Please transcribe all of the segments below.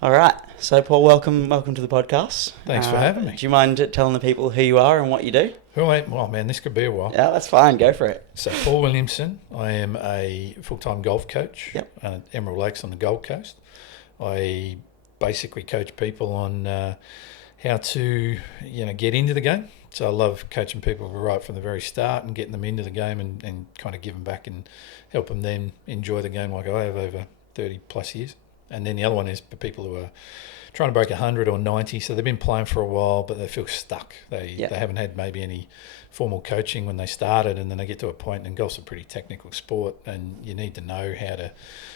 All right. So, Paul, welcome to the podcast. Thanks for having me. Do you mind telling the people who you are and what you do? Well, man, this could be a while. Yeah, that's fine. Go for it. So, Paul Williamson, I am a full-time golf coach at Emerald Lakes on the Gold Coast. I basically coach people on how to, get into the game. So I love coaching people right from the very start and getting them into the game and kind of give them back and help them then enjoy the game like I have over 30 plus years. And then the other one is for people who are trying to break 100 or 90. So they've been playing for a while, but they feel stuck. They haven't had maybe any formal coaching when they started, and then they get to a point, and golf's a pretty technical sport, and you need to know how to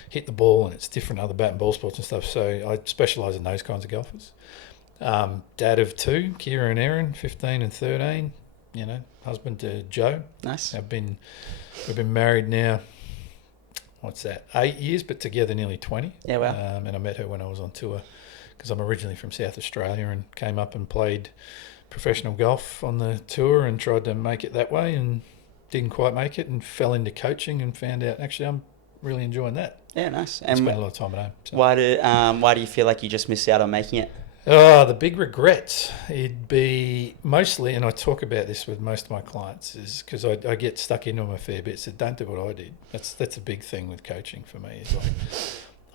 hit the ball, and it's different to other bat and ball sports and stuff. So I specialise in those kinds of golfers. Dad of two, Chiro and Aaron, 15 and 13. Husband to Joe. Nice. We've been married now. What's that? 8 years, but together nearly 20. Yeah, wow. And I met her when I was on tour because I'm originally from South Australia and came up and played professional golf on the tour and tried to make it that way and didn't quite make it and fell into coaching and found out actually I'm really enjoying that. Yeah, nice. And spent a lot of time at home. So. Why do you feel like you just missed out on making it? Oh, the big regrets. It'd be mostly, and I talk about this with most of my clients, is because I get stuck into them a fair bit. So don't do what I did. That's a big thing with coaching for me. Is like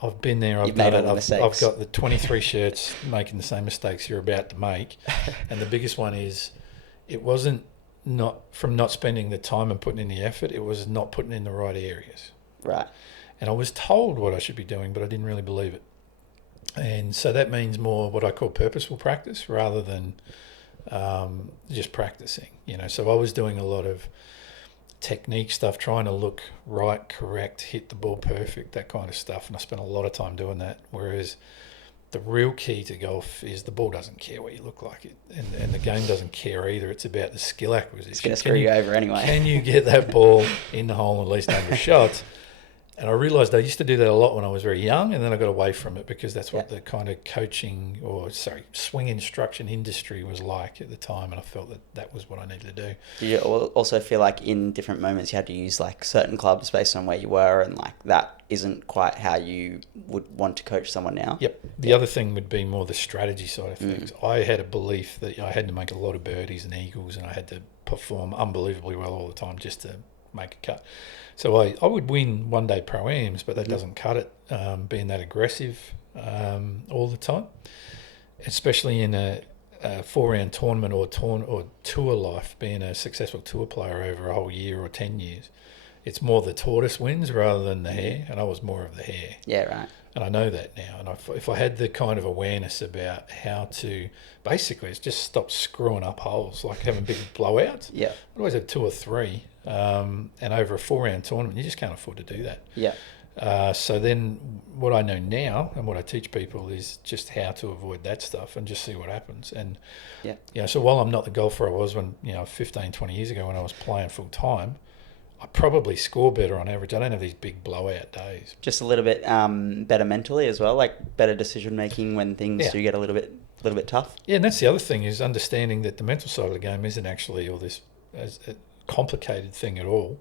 I've been there. I've done it. I've got the 23 shirts making the same mistakes you're about to make, and the biggest one is it wasn't not spending the time and putting in the effort. It was not putting in the right areas. Right. And I was told what I should be doing, but I didn't really believe it. And so that means more what I call purposeful practice rather than just practicing. So I was doing a lot of technique stuff, trying to look right, correct, hit the ball perfect, that kind of stuff. And I spent a lot of time doing that. Whereas the real key to golf is the ball doesn't care what you look like, and the game doesn't care either. It's about the skill acquisition. It's going to screw you over anyway. Can you get that ball in the hole in at least 100 shots? And I realised I used to do that a lot when I was very young, and then I got away from it because that's what the kind of swing instruction industry was like at the time, and I felt that was what I needed to do. Do you also feel like in different moments you had to use like certain clubs based on where you were, and like that isn't quite how you would want to coach someone now? Yep. The other thing would be more the strategy side of things. I had a belief that I had to make a lot of birdies and eagles, and I had to perform unbelievably well all the time just to make a cut. So I would win one-day pro-ams, but that doesn't cut it, being that aggressive all the time, especially in a 4-round tournament or tour life, being a successful tour player over a whole year or 10 years. It's more the tortoise wins rather than the hare, and I was more of the hare. Yeah, right. And I know that now. And if I had the kind of awareness about how to, basically, it's just stop screwing up holes, like having big blowouts. Yeah. I always had 2 or 3. And over a 4-round tournament, you just can't afford to do that. Yeah. So then what I know now and what I teach people is just how to avoid that stuff and just see what happens. And, so while I'm not the golfer I was when, 15, 20 years ago when I was playing full time, I probably score better on average. I don't have these big blowout days. Just a little bit better mentally as well, like better decision making when things do get a little bit tough. Yeah, and that's the other thing is understanding that the mental side of the game isn't actually all this as a complicated thing at all.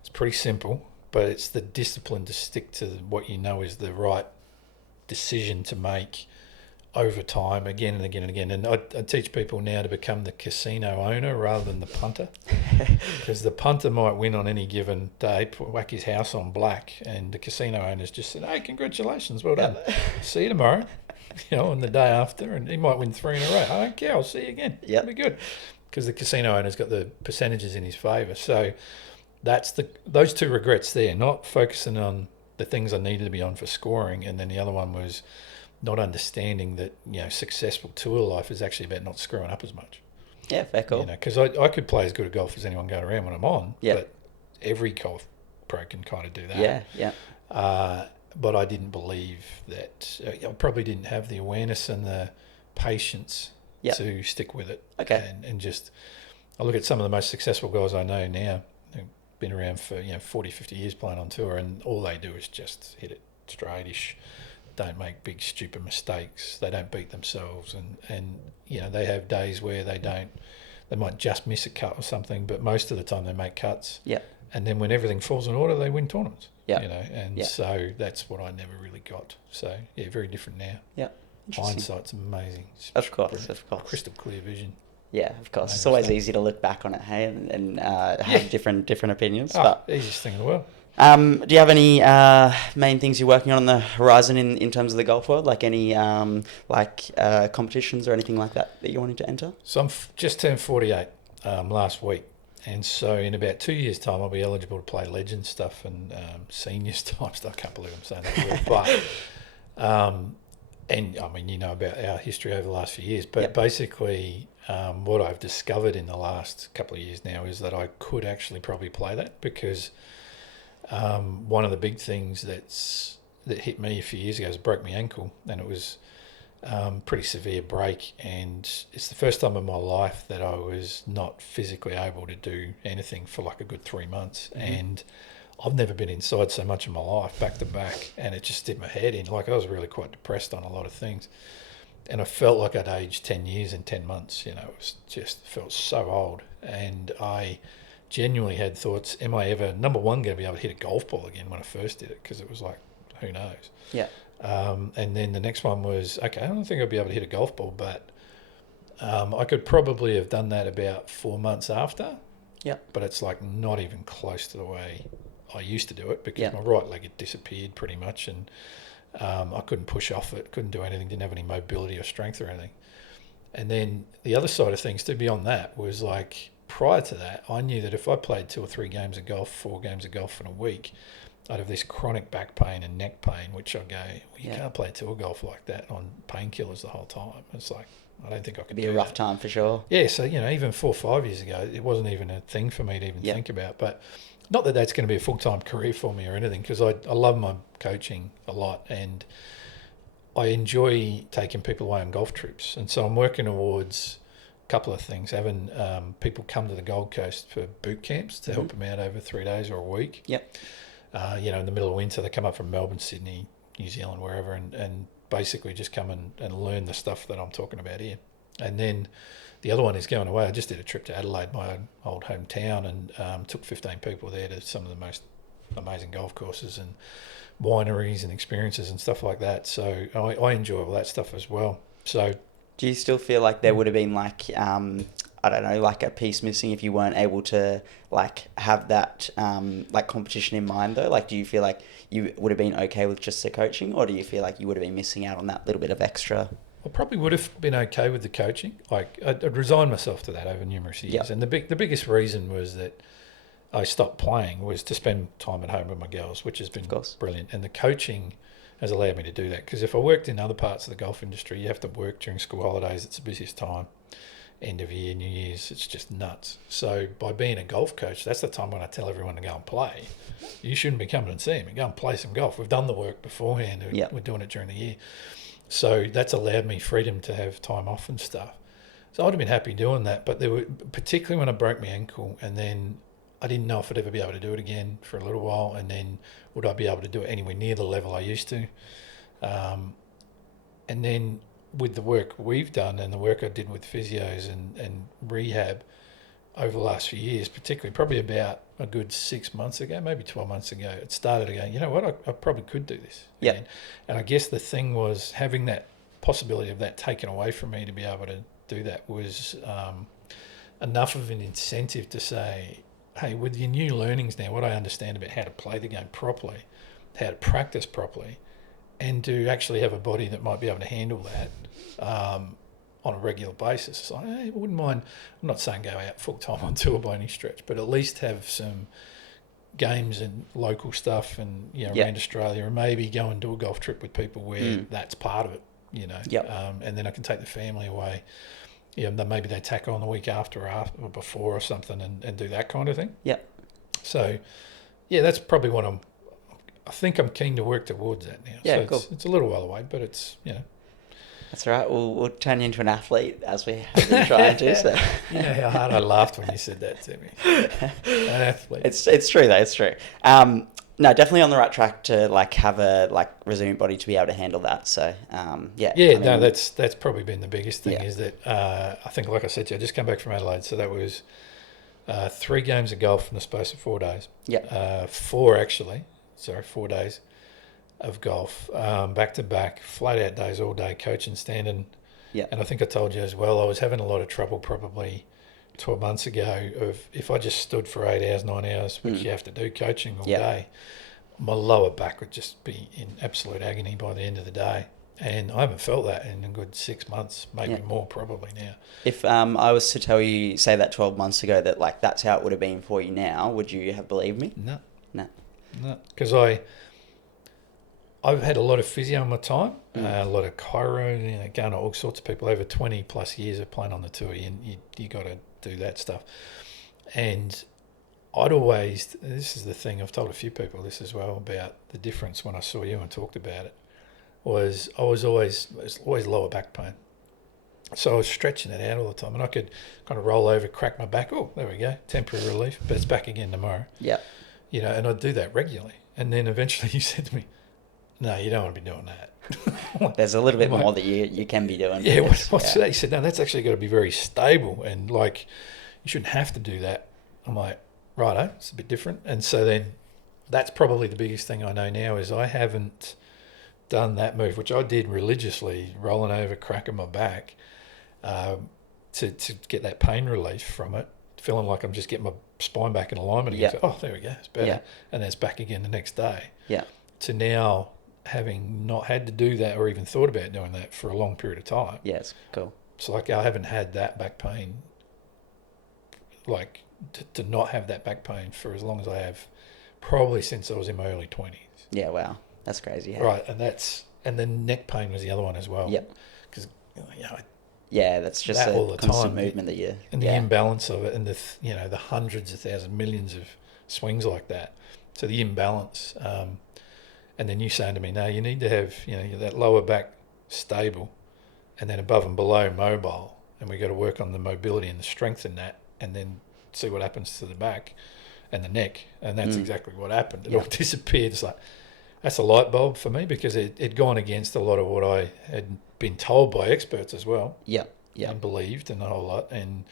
It's pretty simple, but it's the discipline to stick to what you know is the right decision to make over time, again and again and again. And I teach people now to become the casino owner rather than the punter, because the punter might win on any given day, whack his house on black, and the casino owner's just said, "Hey, congratulations, well done. See you tomorrow," and the day after, and he might win 3 in a row. I don't care, I'll see you again. Yeah, it'll be good, because the casino owner's got the percentages in his favour. So that's those 2 regrets there, not focusing on the things I needed to be on for scoring, and then the other one was not understanding that successful tour life is actually about not screwing up as much. Yeah, fair call. Because I could play as good a golf as anyone going around when I'm on, but every golf pro can kind of do that. Yeah. But I didn't believe that. I probably didn't have the awareness and the patience to stick with it. Okay. And just, I look at some of the most successful guys I know now who've been around for 40, 50 years playing on tour, and all they do is just hit it straightish. Don't make big stupid mistakes. They don't beat themselves, and they have days where they might just miss a cut or something, but most of the time they make cuts. Yeah. And then when everything falls in order, they win tournaments. Yeah. You know, and so that's what I never really got. So yeah, very different now. Yeah. Hindsight's amazing. Of course. Crystal clear vision. Yeah, of course. It's always easy to look back on it, hey, and have different opinions. But easiest thing in the world. Do you have any main things you're working on the horizon in terms of the golf world? Like any competitions or anything like that you wanted to enter? So I'm just turned 48 last week. And so in about 2 years' time, I'll be eligible to play Legends stuff and seniors type stuff. I can't believe I'm saying that. But, and I mean, you know about our history over the last few years. But basically, what I've discovered in the last couple of years now is that I could actually probably play that because one of the big things that hit me a few years ago is broke my ankle, and it was pretty severe break, and it's the first time in my life that I was not physically able to do anything for like a good 3 months. And I've never been inside so much in my life back to back, and it just did my head in. Like I was really quite depressed on a lot of things, and I felt like I'd aged 10 years in 10 months. You know, it was just felt so old, and I genuinely had thoughts, am I ever, number one, going to be able to hit a golf ball again when I first did it, because it was like, who knows. And then the next one was, okay, I don't think I'll be able to hit a golf ball, but I could probably have done that about 4 months after. But it's like not even close to the way I used to do it, because my right leg had disappeared pretty much, and I couldn't push off it, couldn't do anything, didn't have any mobility or strength or anything. And then the other side of things, to beyond that, was like prior to that, I knew that if I played 2 or 3 games of golf, 4 games of golf in a week, I'd have this chronic back pain and neck pain, which I go, well, you can't play tour golf like that on painkillers the whole time. It's like, I don't think I could do that. It'd be a rough time for sure. Yeah, so, you know, even 4 or 5 years ago, it wasn't even a thing for me to even think about. But not that that's going to be a full-time career for me or anything, because I love my coaching a lot, and I enjoy taking people away on golf trips. And so I'm working towards a couple of things, having people come to the Gold Coast for boot camps to help them out over 3 days or a week. You know, in the middle of winter, they come up from Melbourne, Sydney, New Zealand, wherever, and basically just come and learn the stuff that I'm talking about here. And then the other one is going away. I just did a trip to Adelaide, my old hometown, and took 15 people there to some of the most amazing golf courses and wineries and experiences and stuff like that. So I enjoy all that stuff as well. So, do you still feel like there would have been like I don't know, like a piece missing if you weren't able to like have that like competition in mind though? Like, do you feel like you would have been okay with just the coaching, or do you feel like you would have been missing out on that little bit of extra? I probably would have been okay with the coaching. Like I'd resigned myself to that over numerous years, and the biggest reason was that I stopped playing was to spend time at home with my girls, which has been brilliant. And the coaching has allowed me to do that, because if I worked in other parts of the golf industry, you have to work during school holidays. It's the busiest time. End of year, New Year's, it's just nuts. So by being a golf coach, that's the time when I tell everyone to go and play. You shouldn't be coming and seeing me. Go and play some golf. We've done the work beforehand. We're doing it during the year. So that's allowed me freedom to have time off and stuff. So I'd have been happy doing that. But there were, particularly when I broke my ankle, and then I didn't know if I'd ever be able to do it again for a little while, and then would I be able to do it anywhere near the level I used to. And then with the work we've done and the work I did with physios and rehab over the last few years, particularly probably about a good 6 months ago, maybe 12 months ago, it started again, you know what, I probably could do this. And I guess the thing was having that possibility of that taken away from me to be able to do that was enough of an incentive to say, hey, with your new learnings now, what I understand about how to play the game properly, how to practice properly, and to actually have a body that might be able to handle that on a regular basis. So I wouldn't mind, I'm not saying go out full-time on tour by any stretch, but at least have some games and local stuff and, you know, around Australia, and maybe go and do a golf trip with people where that's part of it, you know. And then I can take the family away. You know, maybe they tack on the week after or before or something and do that kind of thing. So, yeah, that's probably what I think I'm keen to work towards that now. Yeah, so cool. It's a little while away, but it's, you know. That's all right. We'll turn you into an athlete as we have been trying to. So. You know how hard I laughed when you said that to me. An athlete. It's true though. It's true. No, definitely on the right track to like have a like resilient body to be able to handle that. So that's probably been the biggest thing is that I think, like I said to you, I just come back from Adelaide, so that was 3 games of golf in the space of 4 days. 4 actually. 4 days of golf, back to back, flat out days all day, coaching, standing. Yeah. And I think I told you as well, I was having a lot of trouble probably 12 months ago of if I just stood for 8 hours, 9 hours, which you have to do coaching all day, my lower back would just be in absolute agony by the end of the day. And I haven't felt that in a good 6 months, maybe more probably now. If I was to tell you, say that 12 months ago, that like that's how it would have been for you now, would you have believed me? No. No. Because I've had a lot of physio in my time, a lot of Chiro, going to all sorts of people over 20 plus years of playing on the tour. You got to do that stuff. And I'd always, this is the thing, I've told a few people this as well about the difference when I saw you and talked about it, was I was always lower back pain. So I was stretching it out all the time, and I could kind of roll over, crack my back. Oh, there we go, temporary relief, but it's back again tomorrow. Yeah. And I'd do that regularly. And then eventually you said to me, no, you don't want to be doing that. There's a little bit more that you can be doing. Yeah, what's that? He said, no, that's actually got to be very stable, and like you shouldn't have to do that. I'm like, righto, it's a bit different. And so then that's probably the biggest thing I know now is I haven't done that move, which I did religiously, rolling over, cracking my back, to get that pain relief from it, feeling like I'm just getting my spine back in alignment again. So, there we go, it's better. And then it's back again the next day. Yeah. To now having not had to do that or even thought about doing that for a long period of time. Yes, cool. So like I haven't had that back pain, like to not have that back pain for as long as I have, probably since I was in my early 20s. Yeah, wow. That's crazy. Yeah. Right, and then neck pain was the other one as well. Yep. Because that's just that a all the constant time. movement that you... And the imbalance of it, and the hundreds of thousands, millions of swings like that. So the imbalance, and then you saying to me, no, you need to have that lower back stable, and then above and below mobile, and we got to work on the mobility and the strength in that, and then see what happens to the back and the neck, and that's exactly what happened. It all disappeared. It's like that's a light bulb for me because it'd gone against a lot of what I had been told by experts as well. Yeah. And believed and a whole lot. And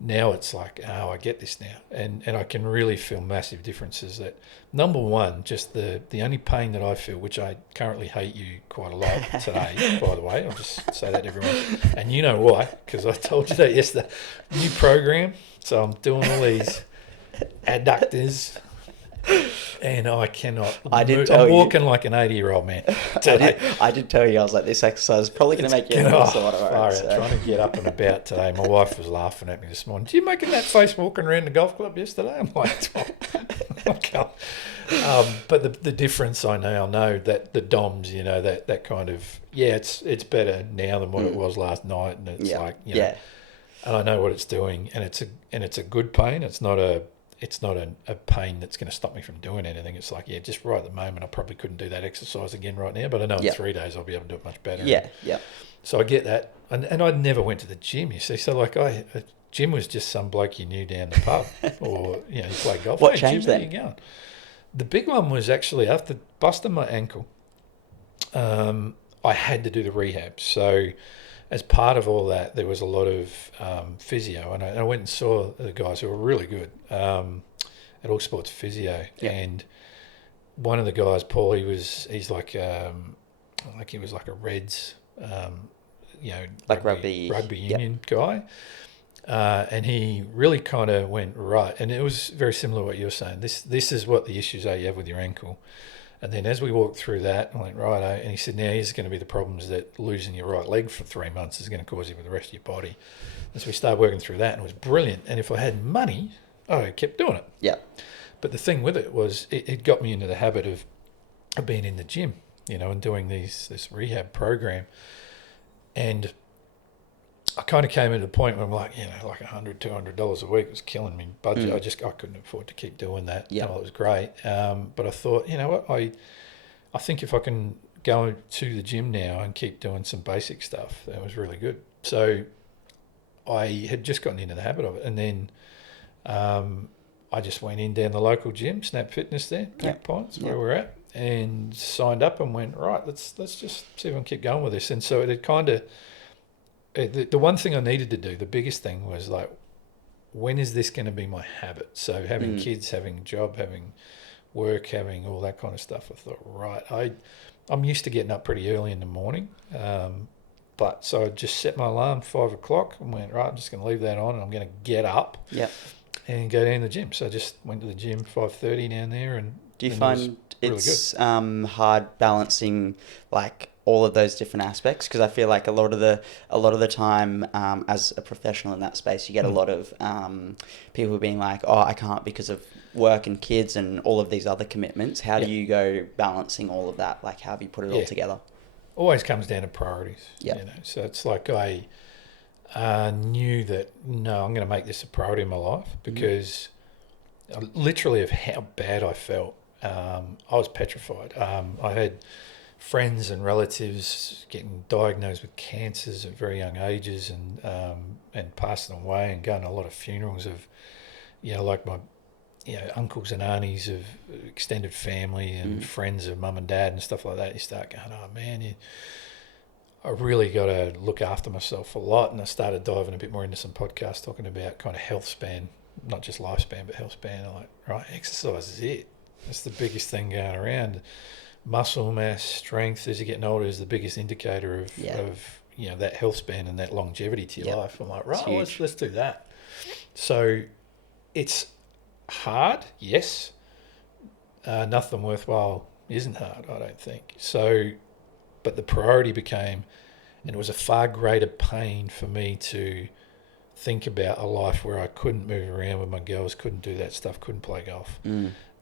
now it's like, I get this now. And I can really feel massive differences. That number one, just the only pain that I feel, which I currently hate you quite a lot today, by the way, I'll just say that to everyone. And you know why, because I told you that yesterday. New program, so I'm doing all these adductors, and I cannot. I'm walking like an 80-year-old man. I did tell you, I was like, this exercise is probably going to make you trying to get up and about today. My wife was laughing at me this morning. Did you making that face walking around the golf club yesterday? I'm like, but the difference I now know that the DOMS, that kind of it's better now than what it was last night, and it's and I know what it's doing, and it's a good pain. It's not a pain that's going to stop me from doing anything. It's like, just right at the moment, I probably couldn't do that exercise again right now, but I know in 3 days I'll be able to do it much better. Yeah. So I get that. And I never went to the gym, you see. So like gym was just some bloke you knew down the pub or, you played golf. What changed that? Where you going? The big one was actually after busting my ankle, I had to do the rehab. So as part of all that, there was a lot of physio, and I went and saw the guys who were really good at All Sports Physio. Yeah. And one of the guys, Paul, he's like he was like a Reds, like rugby union guy, and he really kind of went right. And it was very similar to what you're saying. This is what the issues are you have with your ankle. And then as we walked through that, I went, righto. And he said, now here's going to be the problems that losing your right leg for 3 months is going to cause you with the rest of your body. And so we started working through that, and it was brilliant. And if I had money, I kept doing it. Yeah. But the thing with it was it got me into the habit of being in the gym, and doing this rehab program. And I kind of came to the point where I'm like, like $100, $200 a week was killing me budget. I couldn't afford to keep doing that. Yeah. It was great. But I thought, what, I think if I can go to the gym now and keep doing some basic stuff, that was really good. So I had just gotten into the habit of it. And then I just went in down the local gym, Snap Fitness there, Pack Pines, where we're at, and signed up and went, right, let's just see if I can keep going with this. And so it had kind of, the one thing I needed to do, the biggest thing was like, when is this going to be my habit? So having kids, having a job, having work, having all that kind of stuff. I thought, right, I'm used to getting up pretty early in the morning. But so I just set my alarm 5 o'clock and went, right, I'm just going to leave that on and I'm going to get up and go down to the gym. So I just went to the gym 5:30 down there. And do you find it's hard balancing like all of those different aspects? Because I feel like a lot of the time, as a professional in that space, you get a lot of people being like, oh, I can't because of work and kids and all of these other commitments. How do you go balancing all of that? Like, how have you put it all together? Always comes down to priorities. Yeah. You know, so it's like I knew that, no, I'm going to make this a priority in my life because literally of how bad I felt. I was petrified. I had friends and relatives getting diagnosed with cancers at very young ages and passing away and going to a lot of funerals of, like my uncles and aunties of extended family and friends of mum and dad and stuff like that. You start going, oh man, I really got to look after myself a lot. And I started diving a bit more into some podcasts talking about kind of health span, not just lifespan, but health span. I'm like, right, exercise is it. That's the biggest thing going around. Muscle mass, strength as you're getting older is the biggest indicator of that health span and that longevity to your life. I'm like, right, let's do that. So it's hard, yes. Nothing worthwhile isn't hard, I don't think. So, but the priority became, and it was a far greater pain for me to think about a life where I couldn't move around with my girls, couldn't do that stuff, couldn't play golf,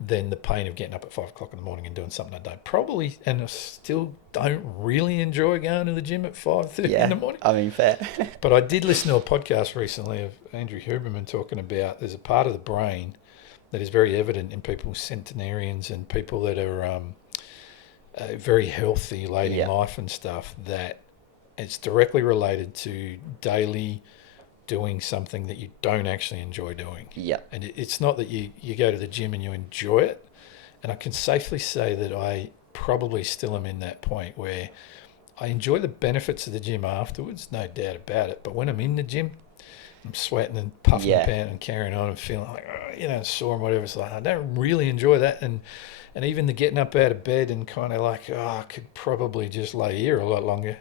than the pain of getting up at 5 o'clock in the morning and doing something I don't probably, and I still don't really enjoy going to the gym at 5:30 in the morning. I mean, fair. But I did listen to a podcast recently of Andrew Huberman talking about there's a part of the brain that is very evident in people, centenarians and people that are very healthy late in life and stuff, that it's directly related to daily doing something that you don't actually enjoy doing. Yeah. And it's not that you go to the gym and you enjoy it. And I can safely say that I probably still am in that point where I enjoy the benefits of the gym afterwards, no doubt about it. But when I'm in the gym, I'm sweating and puffing and panting and carrying on and feeling like, sore and whatever. It's like, I don't really enjoy that. And even the getting up out of bed and kind of like, I could probably just lay here a lot longer.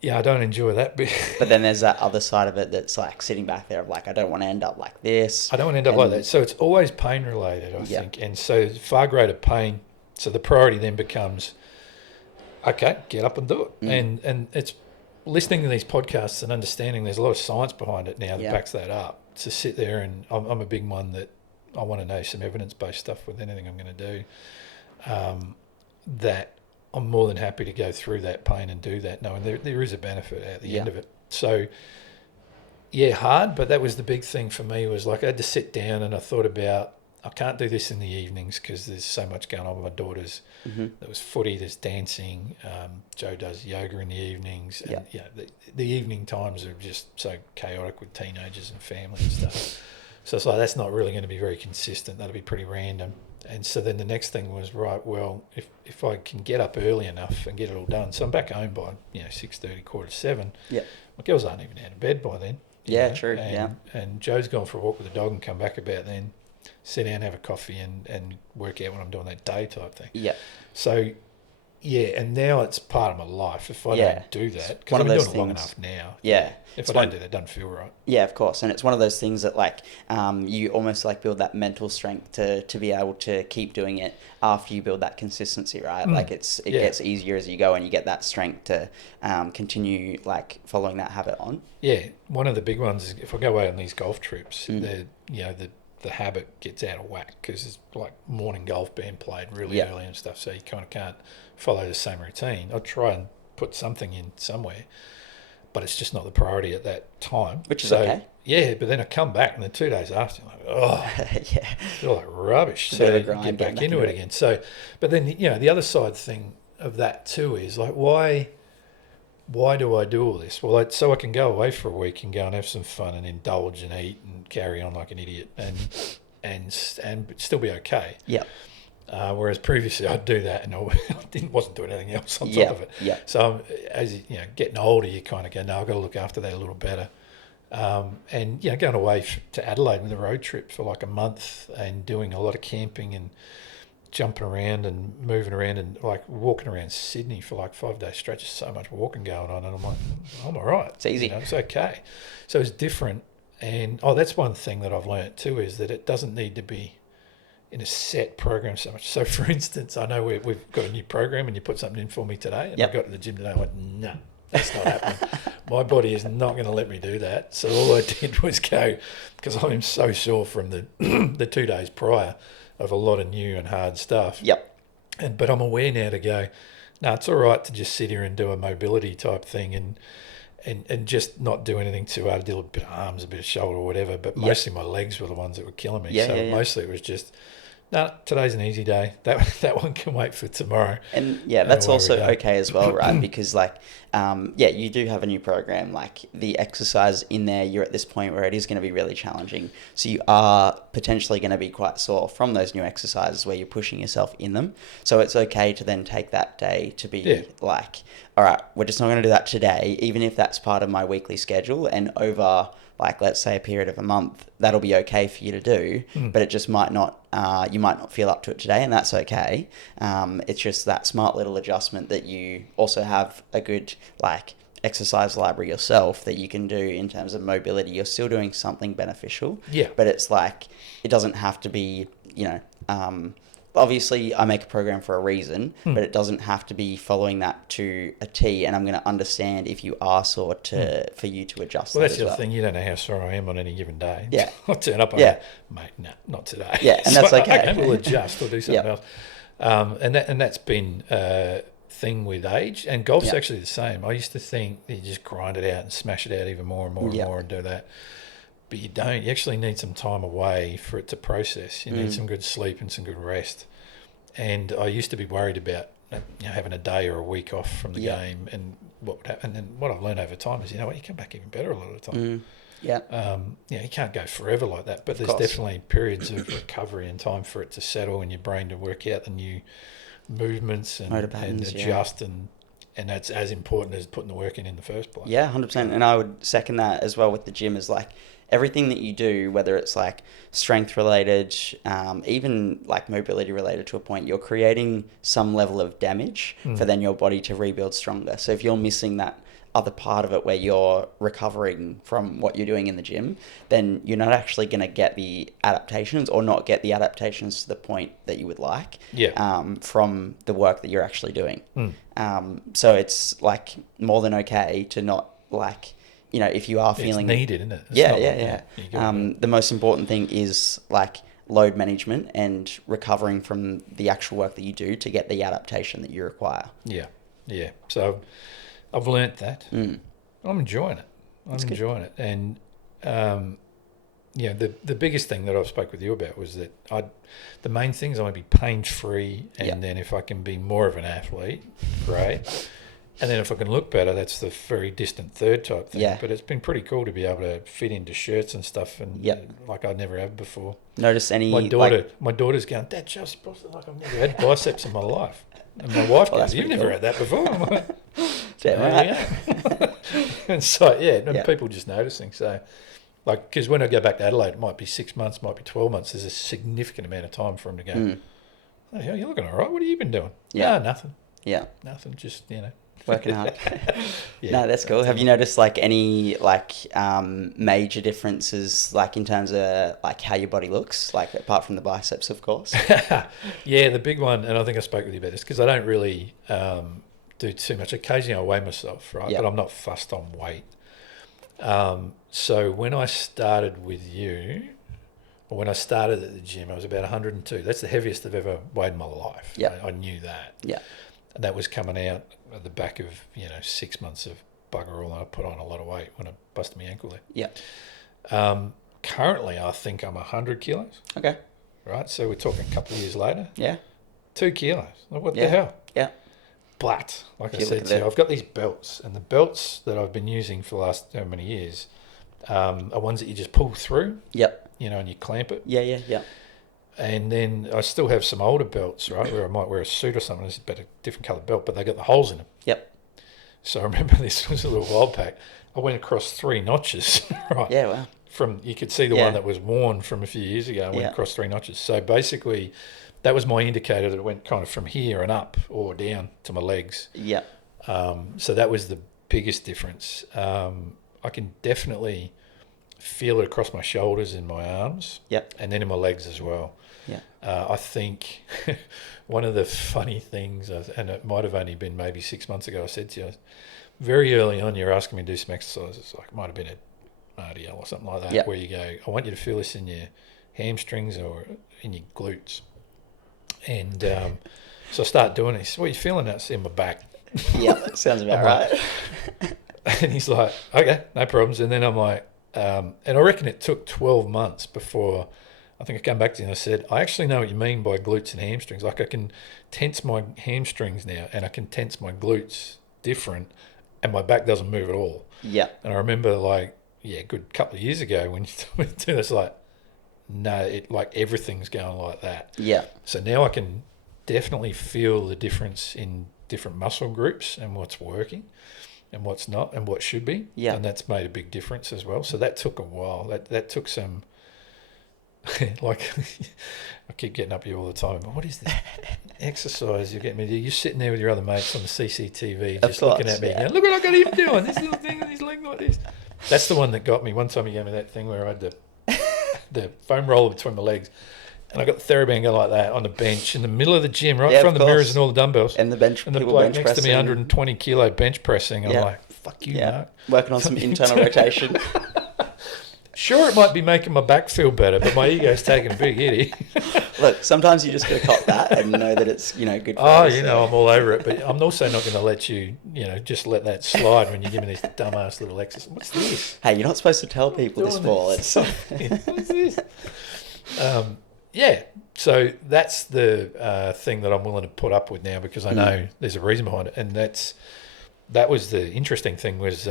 Yeah, I don't enjoy that bit. But then there's that other side of it that's like sitting back there of like, I don't want to end up like this. I don't want to end up like that. So it's always pain related, I think. And so far greater pain. So the priority then becomes, okay, get up and do it. And it's listening to these podcasts and understanding there's a lot of science behind it now that backs that up. To sit there, and I'm a big one that I want to know some evidence-based stuff with anything I'm going to do, that I'm more than happy to go through that pain and do that, knowing there is a benefit at the end of it. So, hard, but that was the big thing for me, was like I had to sit down and I thought about, I can't do this in the evenings because there's so much going on with my daughters. There was footy, there's dancing. Joe does yoga in the evenings. And, the evening times are just so chaotic with teenagers and family and stuff. So it's like, that's not really going to be very consistent. That'll be pretty random. And so then the next thing was, right, well, if I can get up early enough and get it all done. So I'm back home by, 6:30, 6:45. Yeah. My girls aren't even out of bed by then. True. And Joe's gone for a walk with the dog and come back about then. Sit down, have a coffee and work out what I'm doing that day type thing. Yeah. So, and now it's part of my life. If I don't do that, because I've been doing it long enough now. Yeah. If I don't do that, it doesn't feel right. Yeah, of course. And it's one of those things that like you almost like build that mental strength to be able to keep doing it after you build that consistency, right? Like it gets easier as you go and you get that strength to continue like following that habit on. Yeah. One of the big ones is if I go away on these golf trips, the habit gets out of whack because it's like morning golf being played really early and stuff, so you kind of can't follow the same routine. I try and put something in somewhere, but it's just not the priority at that time. Which is okay. Yeah, but then I come back and then 2 days after, I'm like, I feel like rubbish. So you get back into it again. So, but then, the other side thing of that too is like, why do I do all this? Well, so I can go away for a week and go and have some fun and indulge and eat and carry on like an idiot and still be okay. Yeah. Whereas previously I'd do that and I wasn't doing anything else on top of it. Yeah. So as getting older, you kind of go, no, I've got to look after that a little better. And going away to Adelaide with a road trip for like a month and doing a lot of camping and jumping around and moving around and like walking around Sydney for like 5 days straight. Just so much walking going on, and I'm like, I'm all right. It's easy. It's okay. So it's different. And that's one thing that I've learnt too, is that it doesn't need to be in a set program so much. So for instance, I know we've got a new program and you put something in for me today, and I got to the gym today and I went, no, that's not happening. My body is not going to let me do that. So all I did was go, because I'm so sore from the the 2 days prior of a lot of new and hard stuff. But I'm aware now to go, no, it's all right to just sit here and do a mobility type thing and just not do anything too hard. Do a bit of arms, a bit of shoulder or whatever, but mostly my legs were the ones that were killing me. Mostly it was just, no, today's an easy day. That one can wait for tomorrow. And that's also okay as well, right? Because you do have a new program. Like the exercise in there, you're at this point where it is going to be really challenging. So you are potentially going to be quite sore from those new exercises where you're pushing yourself in them. So it's okay to then take that day to be like, all right, we're just not going to do that today, even if that's part of my weekly schedule, and over like, let's say a period of a month, that'll be okay for you to do, but it just might not, you might not feel up to it today, and that's okay. It's just that smart little adjustment that you also have a good, like, exercise library yourself that you can do in terms of mobility. You're still doing something beneficial, but it's like, it doesn't have to be, obviously I make a program for a reason, but it doesn't have to be following that to a T, and I'm going to understand if you are sore for you to adjust. Well, that's the other thing. You don't know how sore I am on any given day. Yeah. I'll turn up and go, mate, no, not today. Yeah, and that's okay. We'll adjust or do something else. And that's been a thing with age, and golf's actually the same. I used to think you just grind it out and smash it out even more and more and more and do that. But you don't. You actually need some time away for it to process. You need some good sleep and some good rest. And I used to be worried about having a day or a week off from the game and what would happen. And then what I've learned over time is, you come back even better a lot of the time. You can't go forever like that, but there's definitely periods of recovery and time for it to settle and your brain to work out the new movements and adjust and that's as important as putting the work in the first place. Yeah, 100%. And I would second that as well with the gym, is like everything that you do, whether it's like strength related, even like mobility related to a point, you're creating some level of damage for then your body to rebuild stronger. So if you're missing that other part of it where you're recovering from what you're doing in the gym, then you're not actually going to get the adaptations, or not get the adaptations to the point that you would like from the work that you're actually doing. So it's like more than okay to not like, if you are feeling... It's needed, isn't it? The most important thing is like load management and recovering from the actual work that you do to get the adaptation that you require. Yeah. So I've learnt that. I'm enjoying it. Enjoying it. And, the biggest thing that I've spoke with you about was that the main thing is I want to be pain-free, and then if I can be more of an athlete, great. And then if I can look better, that's the very distant third type thing. But it's been pretty cool to be able to fit into shirts and stuff, and like I never have before. Notice any... My daughter's going, Dad, just like I've never had biceps in my life. And my wife goes, you've never had that before. I'm like, and so, and people just noticing. So, like, because when I go back to Adelaide, it might be 6 months, might be 12 months. There's a significant amount of time for them to go, oh, you're looking all right. What have you been doing? No, nothing. Nothing, just, working hard. No, that's cool. Have you noticed like any like major differences like in terms of like how your body looks, like apart from the biceps, of course? The big one, and I think I spoke with you about this, because I don't really do too much. Occasionally I weigh myself, right? But I'm not fussed on weight. So when I started with you, or when I started at the gym, I was about 102. That's the heaviest I've ever weighed in my life. I knew that. And that was coming out at the back of 6 months of bugger all, and I put on a lot of weight when I busted my ankle there. Currently I think I'm 100 kilos. Okay. Right, so we're talking a couple of years later. 2 kilos. What the hell? But like I said to you, I've got these belts, and the belts that I've been using for the last how many years are ones that you just pull through. And you clamp it. And then I still have some older belts, right, where I might wear a suit or something. It's a different coloured belt, but they got the holes in them. So I remember this was a little while back. I went across 3 notches, right? Yeah, wow. From, you could see the one that was worn from a few years ago. I went across 3 notches. So basically, that was my indicator that it went kind of from here and up or down to my legs. Yeah. So that was the biggest difference. I can definitely feel it across my shoulders and my arms. Yep. And then in my legs as well. Yeah. I think one of the funny things, and it might have only been maybe 6 months ago, I said to you, very early on, you're asking me to do some exercises, like it might have been a RDL or something like that, where you go, I want you to feel this in your hamstrings or in your glutes. And so I start doing it. He says, what are you feeling? That's in my back. Yeah, that sounds about right. And he's like, okay, no problems. And then I'm like, and I reckon it took 12 months before I think I came back to you and I said, I actually know what you mean by glutes and hamstrings. Like I can tense my hamstrings now and I can tense my glutes different and my back doesn't move at all. Yeah. And I remember a good couple of years ago when you do this, like, no, it like everything's going like that. Yeah. So now I can definitely feel the difference in different muscle groups and what's working and what's not and what should be. Yeah. And that's made a big difference as well. So that took a while. That took some, like, I keep getting up here all the time. What is this exercise you're getting me to do? You're sitting there with your other mates on the CCTV just looking at me going, look what I got him doing, this little thing on his leg like this. That's the one that got me. One time he gave me that thing where I had the foam roller between my legs and I got the TheraBand going like that on the bench in the middle of the gym, right in front of the mirrors and all the dumbbells. And the bench, and the bloke next to me, 120 kilo bench pressing. I'm like, fuck you, Mark. Working on some internal rotation. Sure, it might be making my back feel better, but my ego's taking a big hit here. Look, sometimes you just got to cop that and know that it's, good for I'm all over it. But I'm also not going to let you, just let that slide when you give me this dumbass little exercise. What's this? Hey, you're not supposed to tell people this, Paul. It's what's this? So that's the thing that I'm willing to put up with now because I know there's a reason behind it. And that was the interesting thing was,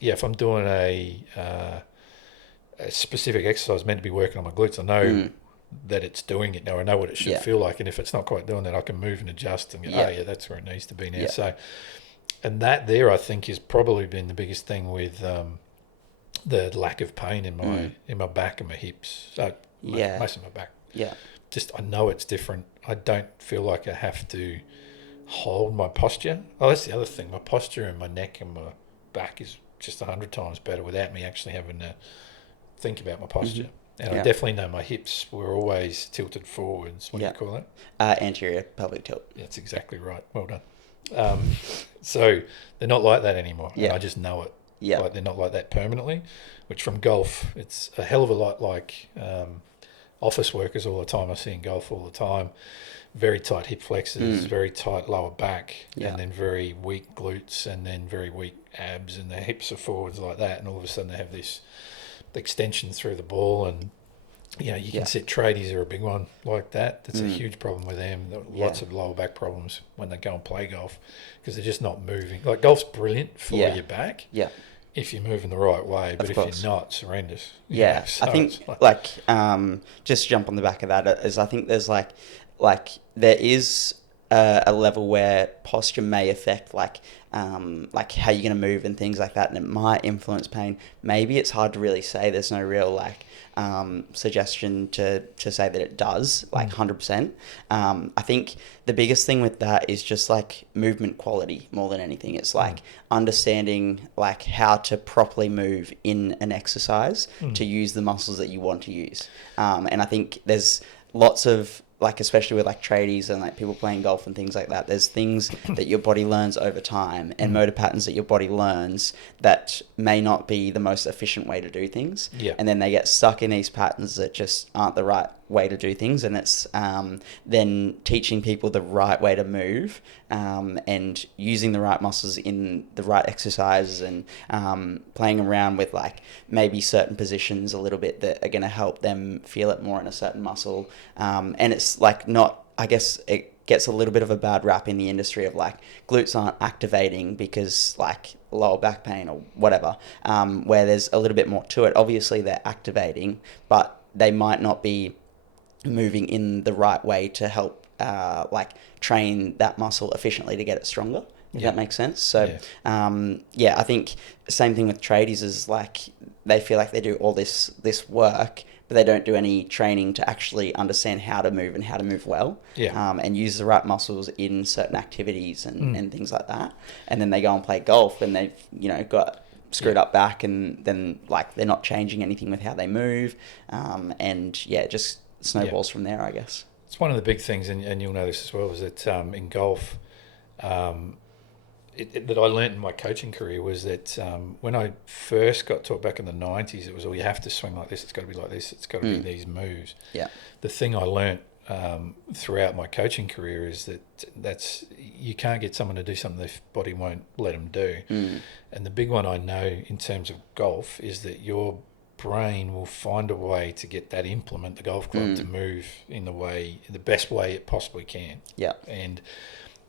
if I'm doing a specific exercise meant to be working on my glutes, I know that it's doing it now. I know what it should feel like, and if it's not quite doing that, I can move and adjust and go, that's where it needs to be now. So, and that there, I think, has probably been the biggest thing with the lack of pain in my back and my hips. So most of my back. Yeah, just I know it's different. I don't feel like I have to hold my posture. Oh, that's the other thing. My posture and my neck and my back is just 100 times better without me actually having to think about my posture. And I definitely know my hips were always tilted forwards. What do you call that? Anterior pelvic tilt. That's exactly right. Well done. So they're not like that anymore. Yeah. And I just know it. Yeah. Like they're not like that permanently, which from golf, it's a hell of a lot like office workers all the time. I see in golf all the time. Very tight hip flexors, very tight lower back, and then very weak glutes, and then very weak abs, and their hips are forwards like that. And all of a sudden they have this extension through the ball, and you can see tradies are a big one like that. That's a huge problem with them. Lots of lower back problems when they go and play golf because they're just not moving. Like golf's brilliant for your back if you're moving the right way, but if you're not, it's horrendous. So I think just jump on the back of that is I think there's like there is a level where posture may affect like how you're going to move and things like that, and it might influence pain. Maybe it's hard to really say. There's no real suggestion to say that it does 100%. I think the biggest thing with that is just like movement quality more than anything. It's like understanding like how to properly move in an exercise to use the muscles that you want to use. And I think there's lots of especially with tradies and people playing golf and things like that, there's things that your body learns over time and motor patterns that your body learns that may not be the most efficient way to do things. Yeah. And then they get stuck in these patterns that just aren't the right way to do things. And it's then teaching people the right way to move and using the right muscles in the right exercises and playing around with maybe certain positions a little bit that are going to help them feel it more in a certain muscle. And it's not, I guess it gets a little bit of a bad rap in the industry of glutes aren't activating because lower back pain or whatever, where there's a little bit more to it. Obviously they're activating, but they might not be moving in the right way to help train that muscle efficiently to get it stronger. if that makes sense. So, I think the same thing with tradies is like they feel like they do all this work, but they don't do any training to actually understand how to move and how to move well, and use the right muscles in certain activities and things like that. And then they go and play golf and they've, got screwed up back, and then like they're not changing anything with how they move, it just snowballs from there, I guess. It's one of the big things, and you'll know this as well, is that in golf, that I learnt in my coaching career was that when I first got taught back in the 90s, it was, you have to swing like this, it's got to be like this, it's got to be these moves. Yeah. The thing I learnt throughout my coaching career is that's you can't get someone to do something their body won't let them do. And the big one I know in terms of golf is that your brain will find a way to get that implement, the golf club, to move in the best way it possibly can. Yeah. And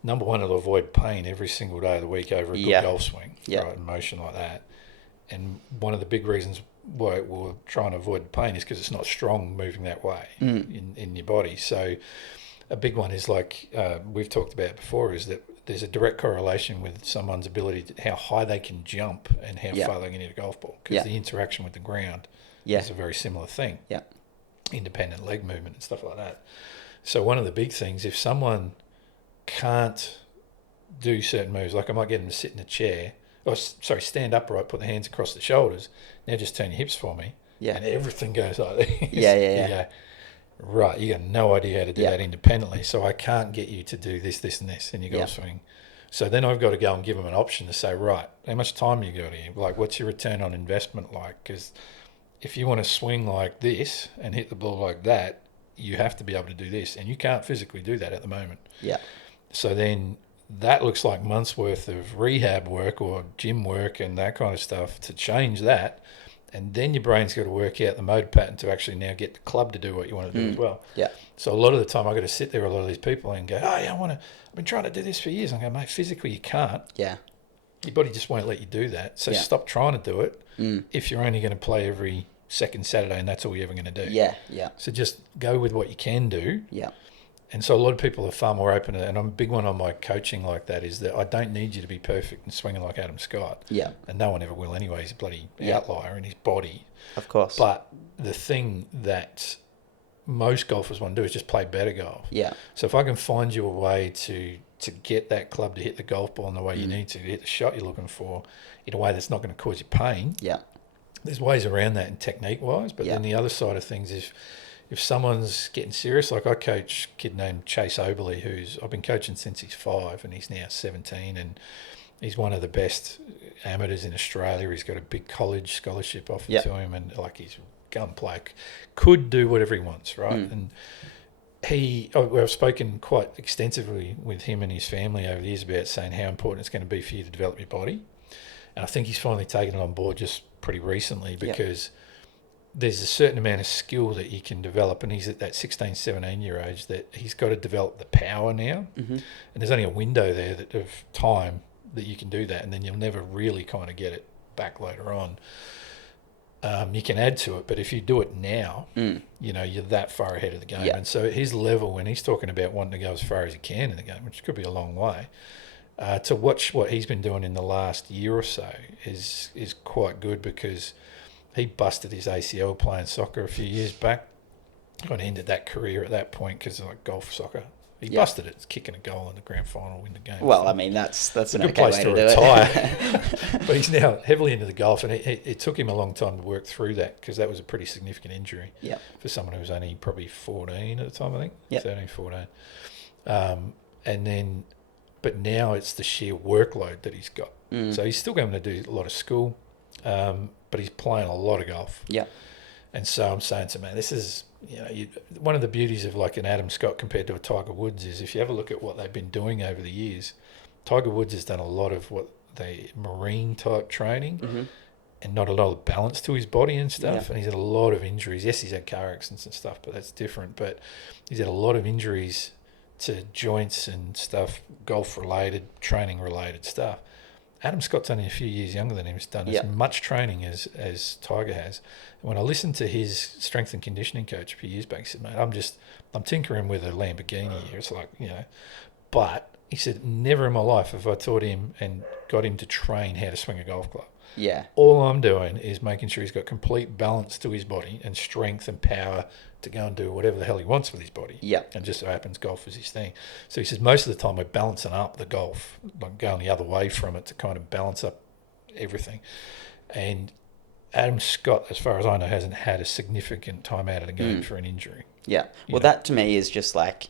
number one, it'll avoid pain every single day of the week over a good golf swing, right, in motion like that. And one of the big reasons why we're trying to avoid pain is because it's not strong moving that way in your body. So a big one is like we've talked about before, is that there's a direct correlation with someone's ability to how high they can jump and how far they can hit a golf ball, because the interaction with the ground is a very similar thing. Yeah. Independent leg movement and stuff like that. So one of the big things, if someone can't do certain moves, like I might get them to sit in a chair, stand upright, put the hands across the shoulders, now just turn your hips for me, and everything goes like this. You go, right, you got no idea how to do that independently, so I can't get you to do this, this and this in your golf swing. So then I've got to go and give them an option to say, right, how much time you got here? Like, what's your return on investment like? Because if you want to swing like this and hit the ball like that, you have to be able to do this, and you can't physically do that at the moment. Yeah. So then that looks like months worth of rehab work or gym work and that kind of stuff to change that. And then your brain's got to work out the motor pattern to actually now get the club to do what you want to do as well. Yeah. So a lot of the time I've got to sit there with a lot of these people and go, I've been trying to do this for years. I'm going, mate, physically you can't. Yeah. Your body just won't let you do that. So stop trying to do it if you're only going to play every second Saturday and that's all you're ever going to do. Yeah, yeah. So just go with what you can do. Yeah. And so a lot of people are far more open, and I'm a big one on my coaching like that, is that I don't need you to be perfect and swinging like Adam Scott. Yeah. And no one ever will anyway. He's a bloody outlier in his body. Of course. But the thing that most golfers want to do is just play better golf. Yeah. So if I can find you a way to get that club to hit the golf ball in the way you need to hit the shot you're looking for in a way that's not going to cause you pain. Yeah. There's ways around that and technique-wise, but then the other side of things is if someone's getting serious, like I coach a kid named Chase Oberly, who's I've been coaching since he's 5 and he's now 17, and he's one of the best amateurs in Australia. He's got a big college scholarship offered to him, and like he's gunplay, could do whatever he wants, right? And I've spoken quite extensively with him and his family over the years about saying how important it's going to be for you to develop your body. And I think he's finally taken it on board just pretty recently, because there's a certain amount of skill that you can develop, and he's at that 16, 17-year age that he's got to develop the power now. And there's only a window there of time that you can do that, and then you'll never really kind of get it back later on. You can add to it, but if you do it now, you're that far ahead of the game. And so at his level, when he's talking about wanting to go as far as he can in the game, which could be a long way, to watch what he's been doing in the last year or so is quite good, because he busted his ACL playing soccer a few years back. Kind of ended that career at that point because of like golf, soccer. He busted it, kicking a goal in the grand final, win the game. Well, I mean, that's an good place to retire. But he's now heavily into the golf, and it took him a long time to work through that, because that was a pretty significant injury for someone who was only probably 14 at the time, I think. 13, 14. But now it's the sheer workload that he's got. So he's still going to do a lot of school, but he's playing a lot of golf. Yeah. And so I'm saying to him, man, this is, one of the beauties of like an Adam Scott compared to a Tiger Woods is if you have a look at what they've been doing over the years, Tiger Woods has done a lot of marine type training and not a lot of balance to his body and stuff. And he's had a lot of injuries. Yes, he's had car accidents and stuff, but that's different. But he's had a lot of injuries to joints and stuff, golf related, training related stuff. Adam Scott's only a few years younger than him. He's done as much training as Tiger has. And when I listened to his strength and conditioning coach a few years back, he said, mate, I'm tinkering with a Lamborghini here. It's like, but he said, never in my life have I taught him and got him to train how to swing a golf club. Yeah. All I'm doing is making sure he's got complete balance to his body and strength and power to go and do whatever the hell he wants with his body. Yeah. And just so happens golf is his thing. So he says most of the time we're balancing up the golf, like going the other way from it to kind of balance up everything. And Adam Scott, as far as I know, hasn't had a significant time out of the game for an injury. Yeah. Well, that to me is just like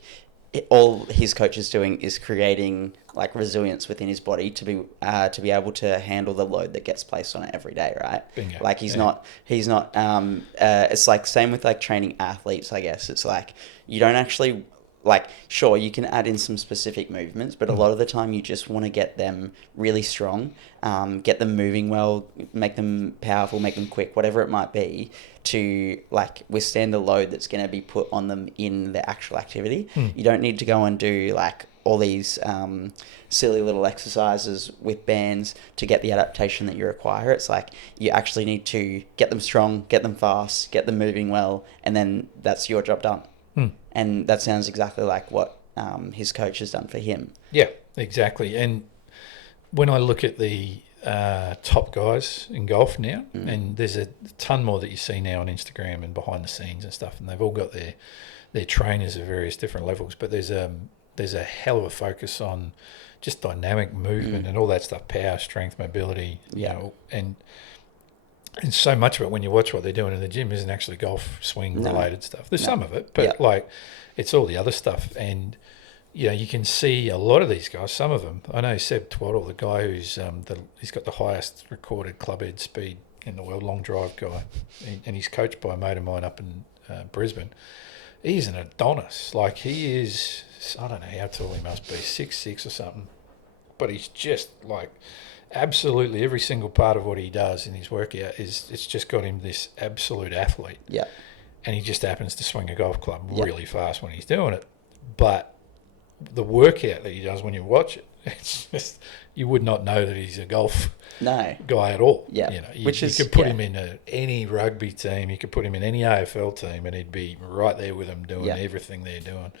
all his coach is doing is creating like resilience within his body to be able to handle the load that gets placed on it every day, right? Bingo. Like he's not it's like same with like training athletes, I guess. It's like you don't actually like, sure, you can add in some specific movements, but a lot of the time you just want to get them really strong, get them moving well, make them powerful, make them quick, whatever it might be, to like withstand the load that's going to be put on them in the actual activity. You don't need to go and do like all these silly little exercises with bands to get the adaptation that you require. It's like you actually need to get them strong, get them fast, get them moving well, and then that's your job done. And that sounds exactly like what his coach has done for him. Yeah, exactly. And when I look at the top guys in golf now, and there's a ton more that you see now on Instagram and behind the scenes and stuff, and they've all got their trainers at various different levels, but there's a hell of a focus on just dynamic movement and all that stuff, power, strength, mobility, you know, and so much of it when you watch what they're doing in the gym isn't actually golf swing related stuff. There's some of it, but like it's all the other stuff. And you know, you can see a lot of these guys, some of them. I know Seb Twaddle, the guy who's he's got the highest recorded club head speed in the world, long drive guy, and he's coached by a mate of mine up in Brisbane. He's an Adonis. Like he is, I don't know how tall he must be, 6'6" or something. But he's just like absolutely every single part of what he does in his workout it's just got him this absolute athlete. Yeah. And he just happens to swing a golf club really fast when he's doing it. But the workout that he does when you watch it, it's just, you would not know that he's a golf guy at all. Yeah. You know, you could put him in any rugby team, you could put him in any AFL team, and he'd be right there with them doing everything they're doing.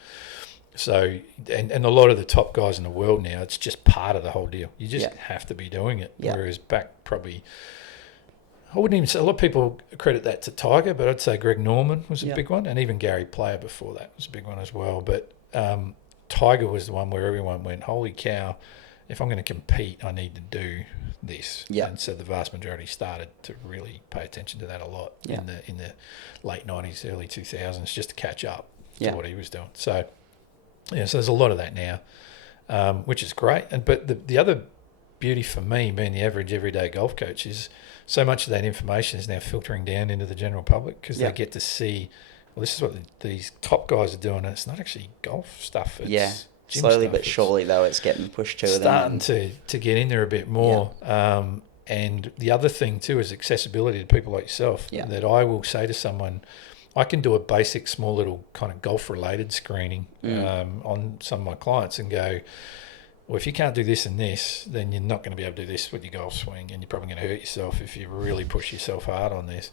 So, and a lot of the top guys in the world now, it's just part of the whole deal. You just have to be doing it. Whereas back probably, I wouldn't even say, a lot of people credit that to Tiger, but I'd say Greg Norman was a big one, and even Gary Player before that was a big one as well. But Tiger was the one where everyone went, holy cow, if I'm going to compete, I need to do this. Yeah. And so the vast majority started to really pay attention to that a lot in the late 90s, early 2000s, just to catch up to what he was doing. So, yeah, so there's a lot of that now, which is great. But the other beauty for me, being the average everyday golf coach, is so much of that information is now filtering down into the general public because they get to see, well, this is what these top guys are doing, and it's not actually golf stuff. It's gym slowly stuff. But surely, though, it's getting pushed to them. Starting to get in there a bit more. Yeah. And the other thing, too, is accessibility to people like yourself, that I will say to someone, I can do a basic, small little kind of golf-related screening on some of my clients and go, well, if you can't do this and this, then you're not going to be able to do this with your golf swing, and you're probably going to hurt yourself if you really push yourself hard on this.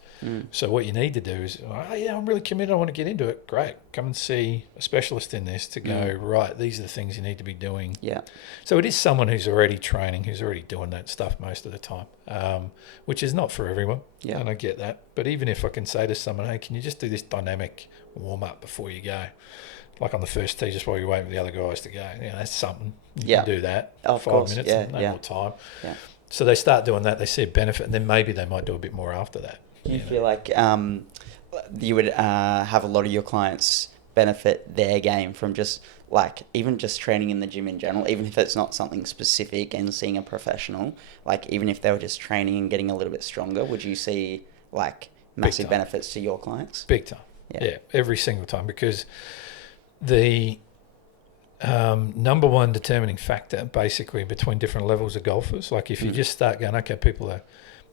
So what you need to do is, I'm really committed, I want to get into it. Great, come and see a specialist in this to go, right, these are the things you need to be doing. Yeah. So it is someone who's already training, who's already doing that stuff most of the time, which is not for everyone, and I get that. But even if I can say to someone, hey, can you just do this dynamic warm-up before you go? Like on the first tee, just while you're waiting for the other guys to go. That's something. You can do that. Of 5 course. minutes, no more time. Yeah. So they start doing that, they see a benefit, and then maybe they might do a bit more after that. Do you feel like you would have a lot of your clients benefit their game from just like even just training in the gym in general, even if it's not something specific and seeing a professional, like even if they were just training and getting a little bit stronger, would you see like massive benefits to your clients? Big time. Yeah, every single time, because the number one determining factor basically between different levels of golfers, like if you just start going, okay, people are,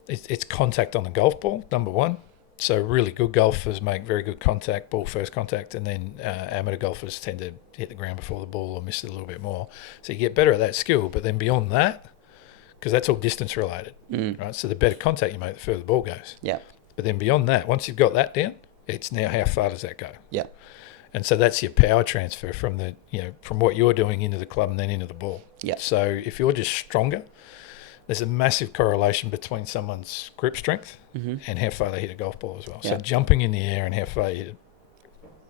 it's contact on the golf ball, number one. So really good golfers make very good contact, ball first contact, and then amateur golfers tend to hit the ground before the ball or miss it a little bit more. So you get better at that skill, but then beyond that, because that's all distance related, right? So the better contact you make, the further the ball goes. Yeah. But then beyond that, once you've got that down, it's now how far does that go? Yeah. And so that's your power transfer from from what you're doing into the club and then into the ball. Yeah. So if you're just stronger, there's a massive correlation between someone's grip strength and how far they hit a golf ball as well. Yeah. So jumping in the air and how far you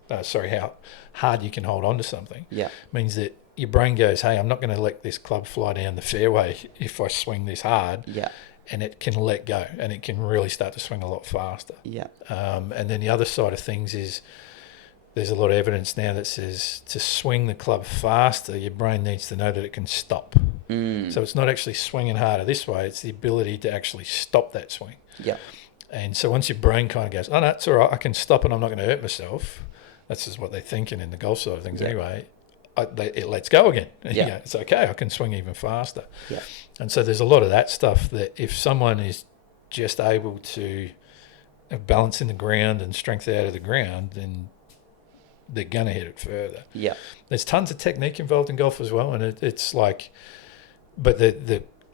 how hard you can hold on to something means that your brain goes, hey, I'm not going to let this club fly down the fairway if I swing this hard. Yeah. And it can let go and it can really start to swing a lot faster. Yeah. And then the other side of things is there's a lot of evidence now that says to swing the club faster, your brain needs to know that it can stop. So it's not actually swinging harder this way, it's the ability to actually stop that swing. Yeah. And so once your brain kind of goes, oh, no, it's all right, I can stop and I'm not going to hurt myself. That's just what they're thinking in the golf side of things anyway. It lets go again. Yeah. It's okay, I can swing even faster. Yeah. And so there's a lot of that stuff that if someone is just able to have balance in the ground and strength out of the ground, then they're going to hit it further. Yeah. There's tons of technique involved in golf as well. And it's like, but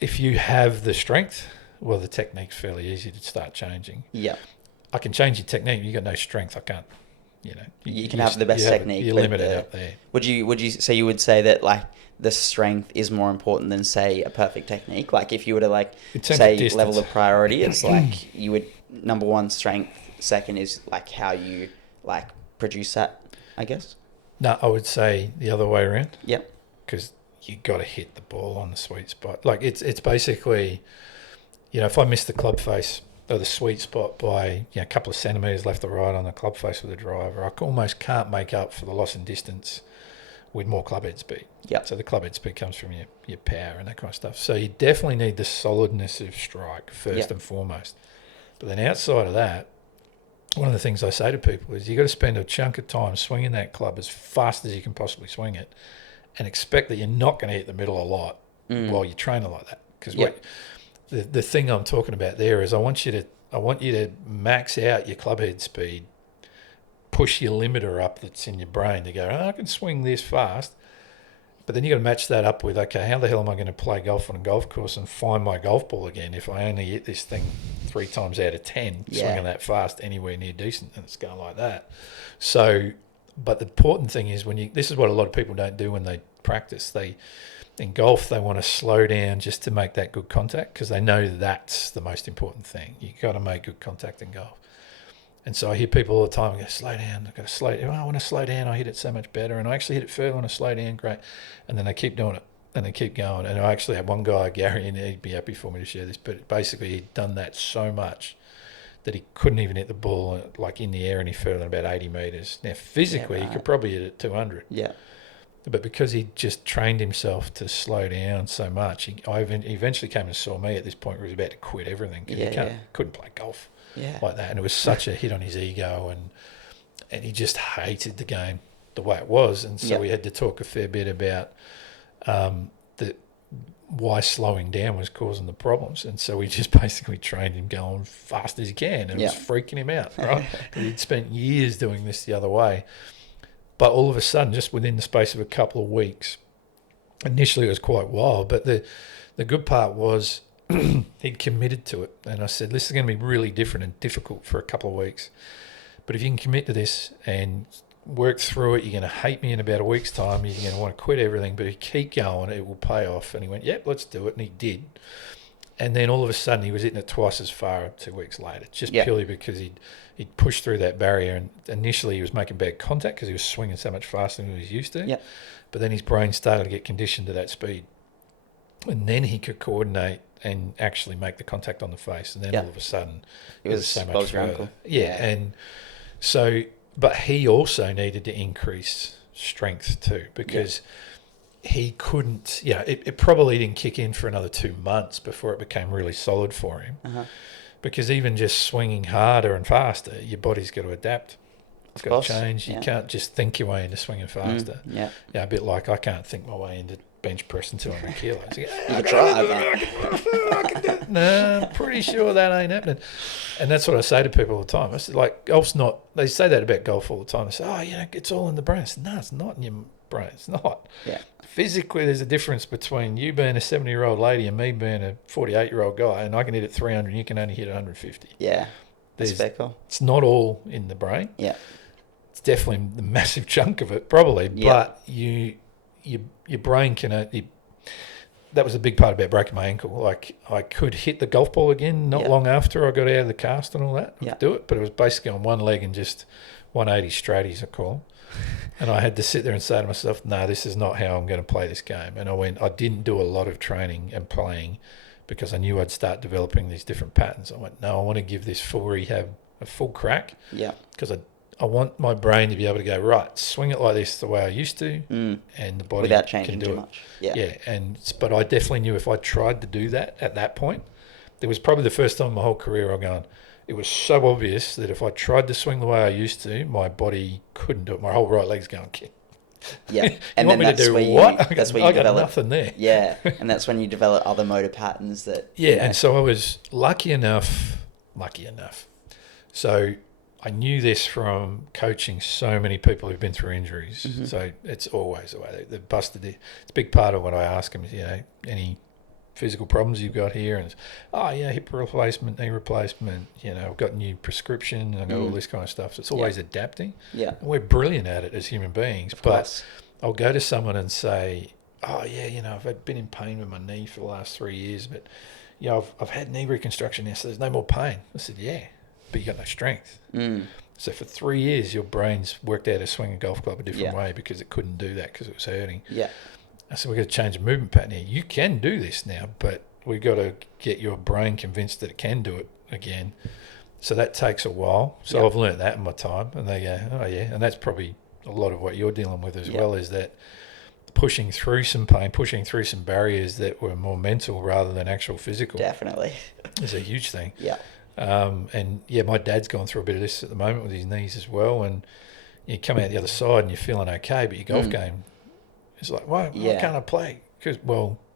if you have the strength, well, the technique's fairly easy to start changing. Yeah. I can change your technique. You got no strength. I can't, You can have the best technique. You're limited out there. Would you say that like the strength is more important than say a perfect technique? Like if you were to like say level of priority, it's like you would number one strength, second is like how you like produce that, I guess. No, I would say the other way around. Yep. Because you got to hit the ball on the sweet spot. Like it's basically, if I miss the club face or the sweet spot by a couple of centimetres left or right on the club face with the driver, I almost can't make up for the loss in distance with more club head speed. Yeah. So the club head speed comes from your power and that kind of stuff. So you definitely need the solidness of strike first and foremost. But then outside of that, one of the things I say to people is you got to spend a chunk of time swinging that club as fast as you can possibly swing it, and expect that you're not going to hit the middle a lot while you're training like that. Because the thing I'm talking about there is I want you to max out your club head speed, push your limiter up that's in your brain to go, I can swing this fast. But then you got to match that up with, okay, how the hell am I going to play golf on a golf course and find my golf ball again if I only hit this thing 3 times out of 10 swinging that fast anywhere near decent, and it's going like that. So, but the important thing is this is what a lot of people don't do when they practice. In golf, they want to slow down just to make that good contact because they know that's the most important thing. You got to make good contact in golf. And so I hear people all the time go, slow down, I've got to slow down. I want to slow down, I hit it so much better. And I actually hit it further when I slow down, great. And then they keep doing it and they keep going. And I actually had one guy, Gary, and he'd be happy for me to share this, but basically he'd done that so much that he couldn't even hit the ball like in the air any further than about 80 metres. Now, physically, he could probably hit it 200. Yeah. But because he just trained himself to slow down so much, he eventually came and saw me at this point where he was about to quit everything because he couldn't play golf like that. And it was such a hit on his ego, and he just hated the game the way it was. And so we had to talk a fair bit about why slowing down was causing the problems. And so we just basically trained him going fast as he can, and it was freaking him out, right? He'd spent years doing this the other way. But all of a sudden, just within the space of a couple of weeks, initially it was quite wild, but the good part was he'd committed to it. And I said, this is going to be really different and difficult for a couple of weeks. But if you can commit to this and work through it, you're going to hate me in about a week's time. You're going to want to quit everything, but if you keep going, it will pay off. And he went, yep, let's do it. And he did. And then all of a sudden he was hitting it twice as far 2 weeks later, just purely because he'd pushed through that barrier. And initially he was making bad contact because he was swinging so much faster than he was used to. But then his brain started to get conditioned to that speed. And then he could coordinate and actually make the contact on the face. And then all of a sudden it was so much further. And so, but he also needed to increase strength too, because he couldn't, it probably didn't kick in for another 2 months before it became really solid for him. Because even just swinging harder and faster, your body's got to adapt. It's got to change. You can't just think your way into swinging faster. A bit like I can't think my way into bench pressing 200 kilos. You can try. No, I'm pretty sure that ain't happening. And that's what I say to people all the time. I said, like, golf's not, they say that about golf all the time. They say, it's all in the brain. I said, no, it's not in your brain. It's not. Physically, there's a difference between you being a 70-year-old lady and me being a 48-year-old guy, and I can hit it 300 and you can only hit 150. That's fair call. It's not all in the brain. it's definitely the massive chunk of it, probably. Yeah. But your brain can. That was a big part about breaking my ankle. Like, I could hit the golf ball again not long after I got out of the cast and all that. I could do it, but it was basically on one leg and just 180 straighties, I call them. And I had to sit there and say to myself, no, this is not how I'm going to play this game. And I didn't do a lot of training and playing because I knew I'd start developing these different patterns. I went, no, I want to give this full rehab a full crack. Yeah. Because I want my brain to be able to go, right, swing it like this the way I used to, and the body without changing can do too it. much. Yeah. But I definitely knew if I tried to do that at that point, it was probably the first time in my whole career I'm going, it was so obvious that if I tried to swing the way I used to, my body couldn't do it. My whole right leg's going, yeah. You and want me to do what? That's where you develop nothing there. Yeah, and that's when you develop other motor patterns that. Yeah, and so I was lucky enough. So I knew this from coaching so many people who've been through injuries. Mm-hmm. So it's always the way they busted it. It's a big part of what I ask them is, any physical problems you've got here, and it's, hip replacement, knee replacement, I've got new prescription, and I've got all this kind of stuff. So it's always adapting. Yeah. And we're brilliant at it as human beings. But I'll go to someone and say, I've been in pain with my knee for the last 3 years, but I've had knee reconstruction now, so there's no more pain. I said, yeah, but you got no strength. So for 3 years, your brain's worked out how to swing a golf club a different way because it couldn't do that because it was hurting. Yeah. I said, we've got to change the movement pattern here. You can do this now, but we've got to get your brain convinced that it can do it again. So that takes a while. So I've learnt that in my time. And they go, oh, yeah. And that's probably a lot of what you're dealing with as well, is that pushing through some pain, pushing through some barriers that were more mental rather than actual physical. Definitely. Is a huge thing. Yeah. My dad's gone through a bit of this at the moment with his knees as well. And you come out the other side and you're feeling okay, but your golf game, it's like, why can't I play? Because,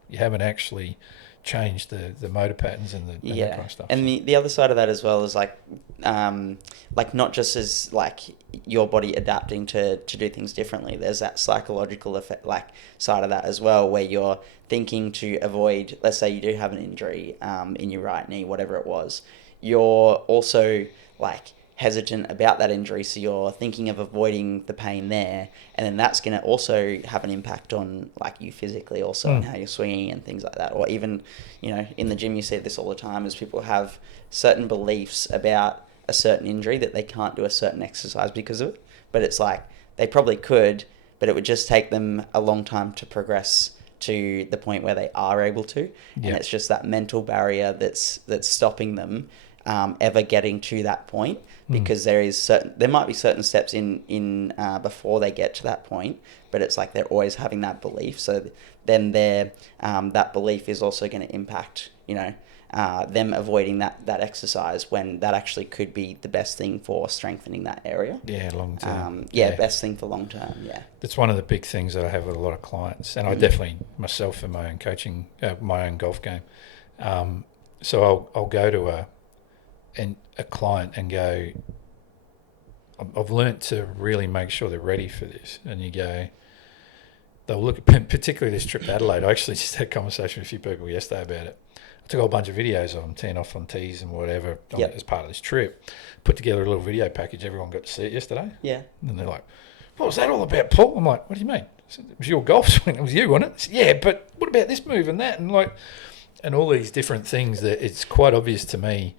you haven't actually changed the motor patterns and that kind of stuff. And the other side of that as well is like not just as like your body adapting to do things differently. There's that psychological effect, like side of that as well, where you're thinking to avoid, let's say you do have an injury in your right knee, whatever it was. You're also like hesitant about that injury, so you're thinking of avoiding the pain there, and then that's going to also have an impact on like you physically also and how you're swinging and things like that. Or even in the gym you see this all the time, is people have certain beliefs about a certain injury that they can't do a certain exercise because of it, but it's like they probably could, but it would just take them a long time to progress to the point where they are able to, and it's just that mental barrier that's stopping them ever getting to that point, because there might be certain steps in before they get to that point, but it's like they're always having that belief. So then that belief is also going to impact them avoiding that exercise when that actually could be the best thing for strengthening that area. Yeah, long term. Best thing for long term. Yeah, that's one of the big things that I have with a lot of clients, and I definitely myself in my own coaching, my own golf game. So I'll go to a client and go, I've learnt to really make sure they're ready for this. And you go, they'll look at, particularly this trip to Adelaide. I actually just had a conversation with a few people yesterday about it. I took a whole bunch of videos of them teeing off on tees and whatever as part of this trip. Put together a little video package. Everyone got to see it yesterday. Yeah. And they're like, what was that all about, Paul? I'm like, what do you mean? I said, it was your golf swing. It was you, wasn't it? Said, yeah, but what about this move and that? And all these different things that it's quite obvious to me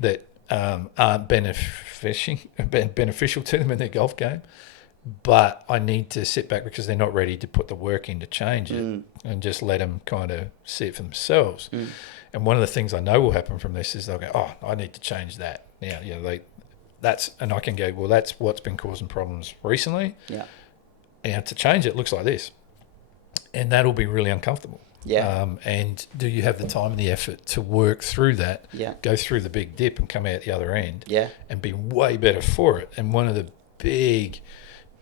that aren't beneficial to them in their golf game, but I need to sit back because they're not ready to put the work in to change it, and just let them kind of see it for themselves. And one of the things I know will happen from this is they'll go, oh, I need to change that. Now, and I can go, well, that's what's been causing problems recently. Yeah. And to change it looks like this. And that'll be really uncomfortable. Yeah. And do you have the time and the effort to work through that, go through the big dip and come out the other end, and be way better for it? And one of the big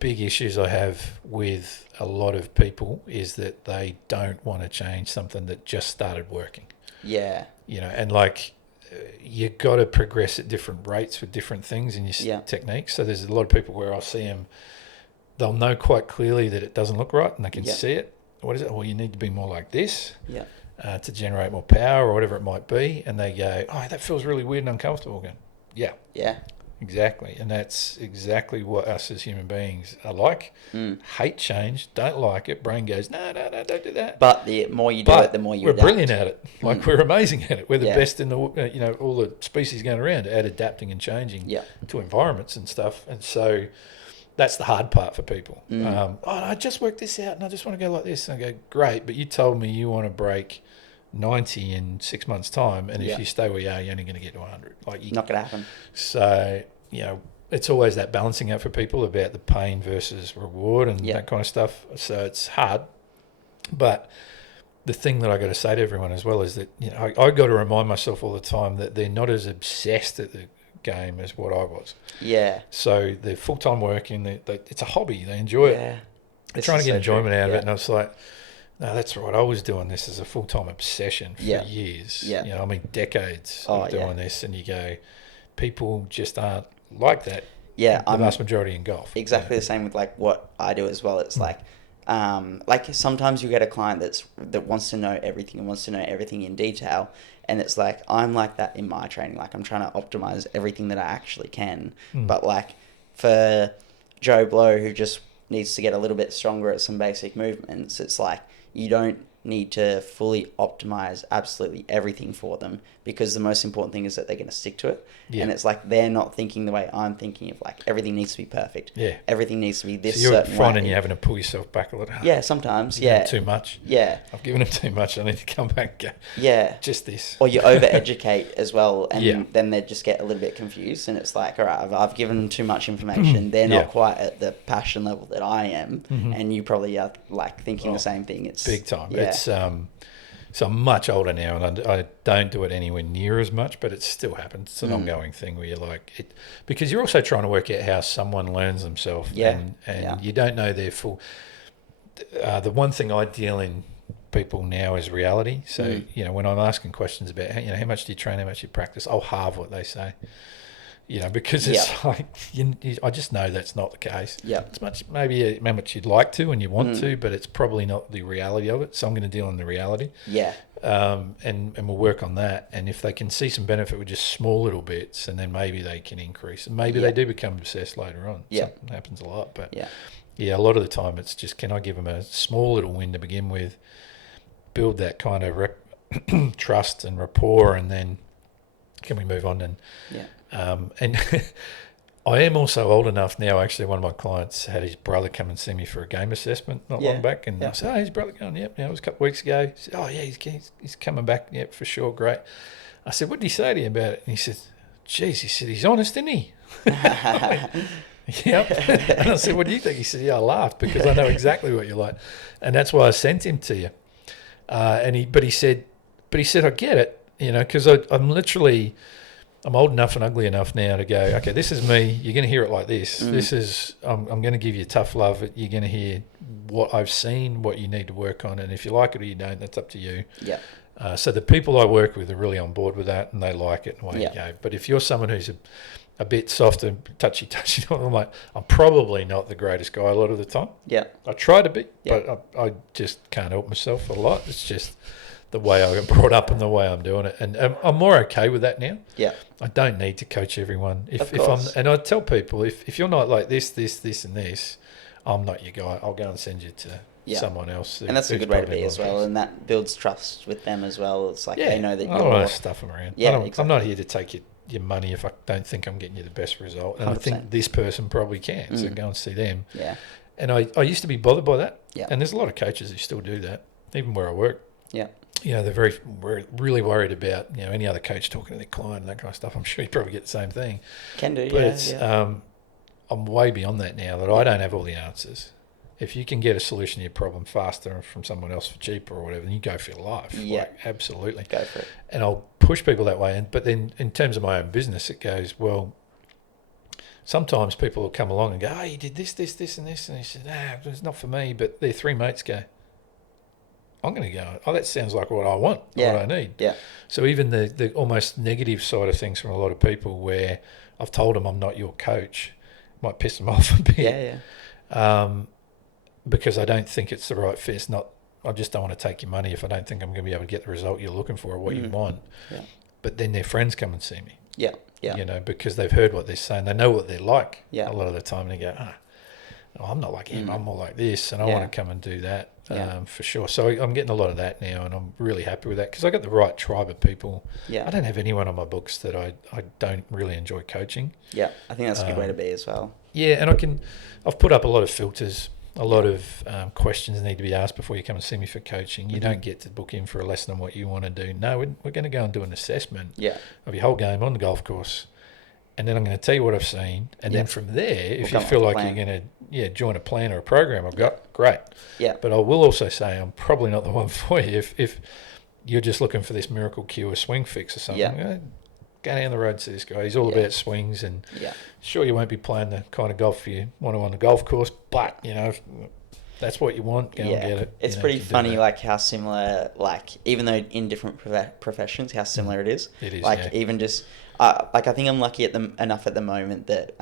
issues I have with a lot of people is that they don't want to change something that just started working. Yeah. And you got to progress at different rates with different things in your techniques. So there's a lot of people where I'll see them, they'll know quite clearly that it doesn't look right and they can see it. What is it? Well, you need to be more like this to generate more power or whatever it might be. And they go, oh, that feels really weird and uncomfortable. Again, yeah. Exactly. And that's exactly what us as human beings are like. Hate change, don't like it. Brain goes, no, don't do that. But the more you do it, the more you adapt. We're brilliant at it. Like, we're amazing at it. We're the Yeah. best in the, all the species going around at adapting and changing to environments and stuff. And so that's the hard part for people. I just worked this out and I just want to go like this. And I go, great, but you told me you want to break 90 in 6 months' time, and if you stay where you are, you're only going to get to 100. Not going to happen. So, it's always that balancing out for people about the pain versus reward and that kind of stuff. So it's hard. But the thing that I got to say to everyone as well is that, I got to remind myself all the time that they're not as obsessed at the game as what I was. Yeah. So they're full-time working. It's a hobby. They enjoy it. They're trying to get enjoyment out of it. And I was like, no, that's right. I was doing this as a full-time obsession for years. Yeah. Decades of doing this. And you go, people just aren't like that. Yeah. The vast majority in golf. Exactly the same with what I do as well. It's like sometimes you get a client that wants to know everything and wants to know everything in detail. And it's like, I'm like that in my training. Like, I'm trying to optimize everything that I actually can. But for Joe Blow, who just needs to get a little bit stronger at some basic movements, it's like, you don't need to fully optimize absolutely everything for them, because the most important thing is that they're going to stick to it. And it's like, they're not thinking the way I'm thinking of everything needs to be perfect. Everything needs to be this certain way. So you're finding you're having to pull yourself back a little. Yeah, sometimes. Too much. Yeah. I've given them too much. I need to come back and go, just this. Or you over-educate as well, and then they just get a little bit confused, and it's like, all right, I've given them too much information. They're not quite at the passion level that I am, and you probably are thinking the same thing. It's big time. Yeah. So I'm much older now, and I don't do it anywhere near as much, but it still happens. It's an ongoing thing where you're like, because you're also trying to work out how someone learns themselves, and you don't know their full. The one thing I deal in people now is reality. So when I'm asking questions about how much do you train, how much do you practice, I'll halve what they say. Because it's like, I just know that's not the case. It's maybe how much you'd like to and you want to, but it's probably not the reality of it. So I'm going to deal in the reality. And we'll work on that. And if they can see some benefit with just small little bits, and then maybe they can increase. And maybe they do become obsessed later on. Something happens a lot. But a lot of the time it's just, can I give them a small little win to begin with, build that kind of trust and rapport, and then can we move on? And and I am also old enough now. Actually, one of my clients had his brother come and see me for a game assessment not long back, and I said, "Oh, his brother going? Yep, it was a couple of weeks ago." He said, "Oh yeah, he's coming back. Yep, for sure, great." I said, "What did he say to you about it?" And he said, "Geez," he said, "he's honest, isn't he?" Yep. And I said, "What do you think?" He said, "Yeah, I laughed because I know exactly what you're like, and that's why I sent him to you." But he said, I get it, because I'm old enough and ugly enough now to go, okay, this is me. You're going to hear it like this. This is, I'm going to give you tough love. You're going to hear what I've seen, what you need to work on. And if you like it or you don't, that's up to you. So the people I work with are really on board with that, and they like it and away you go. But if you're someone who's a bit soft and touchy, I'm probably not the greatest guy a lot of the time. I try to be, but I just can't help myself a lot. It's just the way I got brought up and the way I'm doing it, and I'm more okay with that now. I don't need to coach everyone. And I tell people, if you're not like this, and this, I'm not your guy. I'll go and send you to someone else. And that's a good way to be as well, and that builds trust with them as well. It's like they know that you're. I don't want to stuff them around. I'm not here to take your money if I don't think I'm getting you the best result, and 100%. I think this person probably can. So go and see them. And I used to be bothered by that. And there's a lot of coaches who still do that, even where I work. They're really worried about any other coach talking to their client and that kind of stuff. I'm sure you probably get the same thing. Can do, but I'm way beyond that now, that I don't have all the answers. If you can get a solution to your problem faster from someone else for cheaper or whatever, then you go for your life. Absolutely. Go for it. And I'll push people that way. But then in terms of my own business, it goes, well, sometimes people will come along and go, oh, you did this, and this. And he said, it's not for me. But their three mates go, I'm going to go, oh, that sounds like what I want, what I need. So even the almost negative side of things from a lot of people, where I've told them I'm not your coach, might piss them off a bit. Because I don't think it's the right fit. It's not. I just don't want to take your money if I don't think I'm going to be able to get the result you're looking for or what you want. But then their friends come and see me. Yeah. You know, because they've heard what they're saying. They know what they're like Yeah. a lot of the time. And they go, I'm not like him. I'm more like this. And I Yeah. want to come and do that Yeah. for sure. So I'm getting a lot of that now, and I'm really happy with that because I got the right tribe of people. Yeah. I don't have anyone on my books that I don't really enjoy coaching. Yeah. I think that's a good way to be as well. Yeah, and I've put up a lot of filters. A lot of questions need to be asked before you come and see me for coaching. You don't get to book in for a lesson on what you want to do. No, we're going to go and do an assessment of your whole game on the golf course. And then I'm going to tell you what I've seen. And then from there, if you feel like you're going to join a plan or a program I've got, great. Yeah. But I will also say I'm probably not the one for you. If you're just looking for this miracle cure swing fix or something, go down the road to this guy. He's all about swings, and sure, you won't be playing the kind of golf you want to on the golf course, but you know, if that's what you want, go and get it. It's pretty funny, like how similar, like even though in different professions, how similar it is. It is, like even just like I think I'm lucky enough at the moment that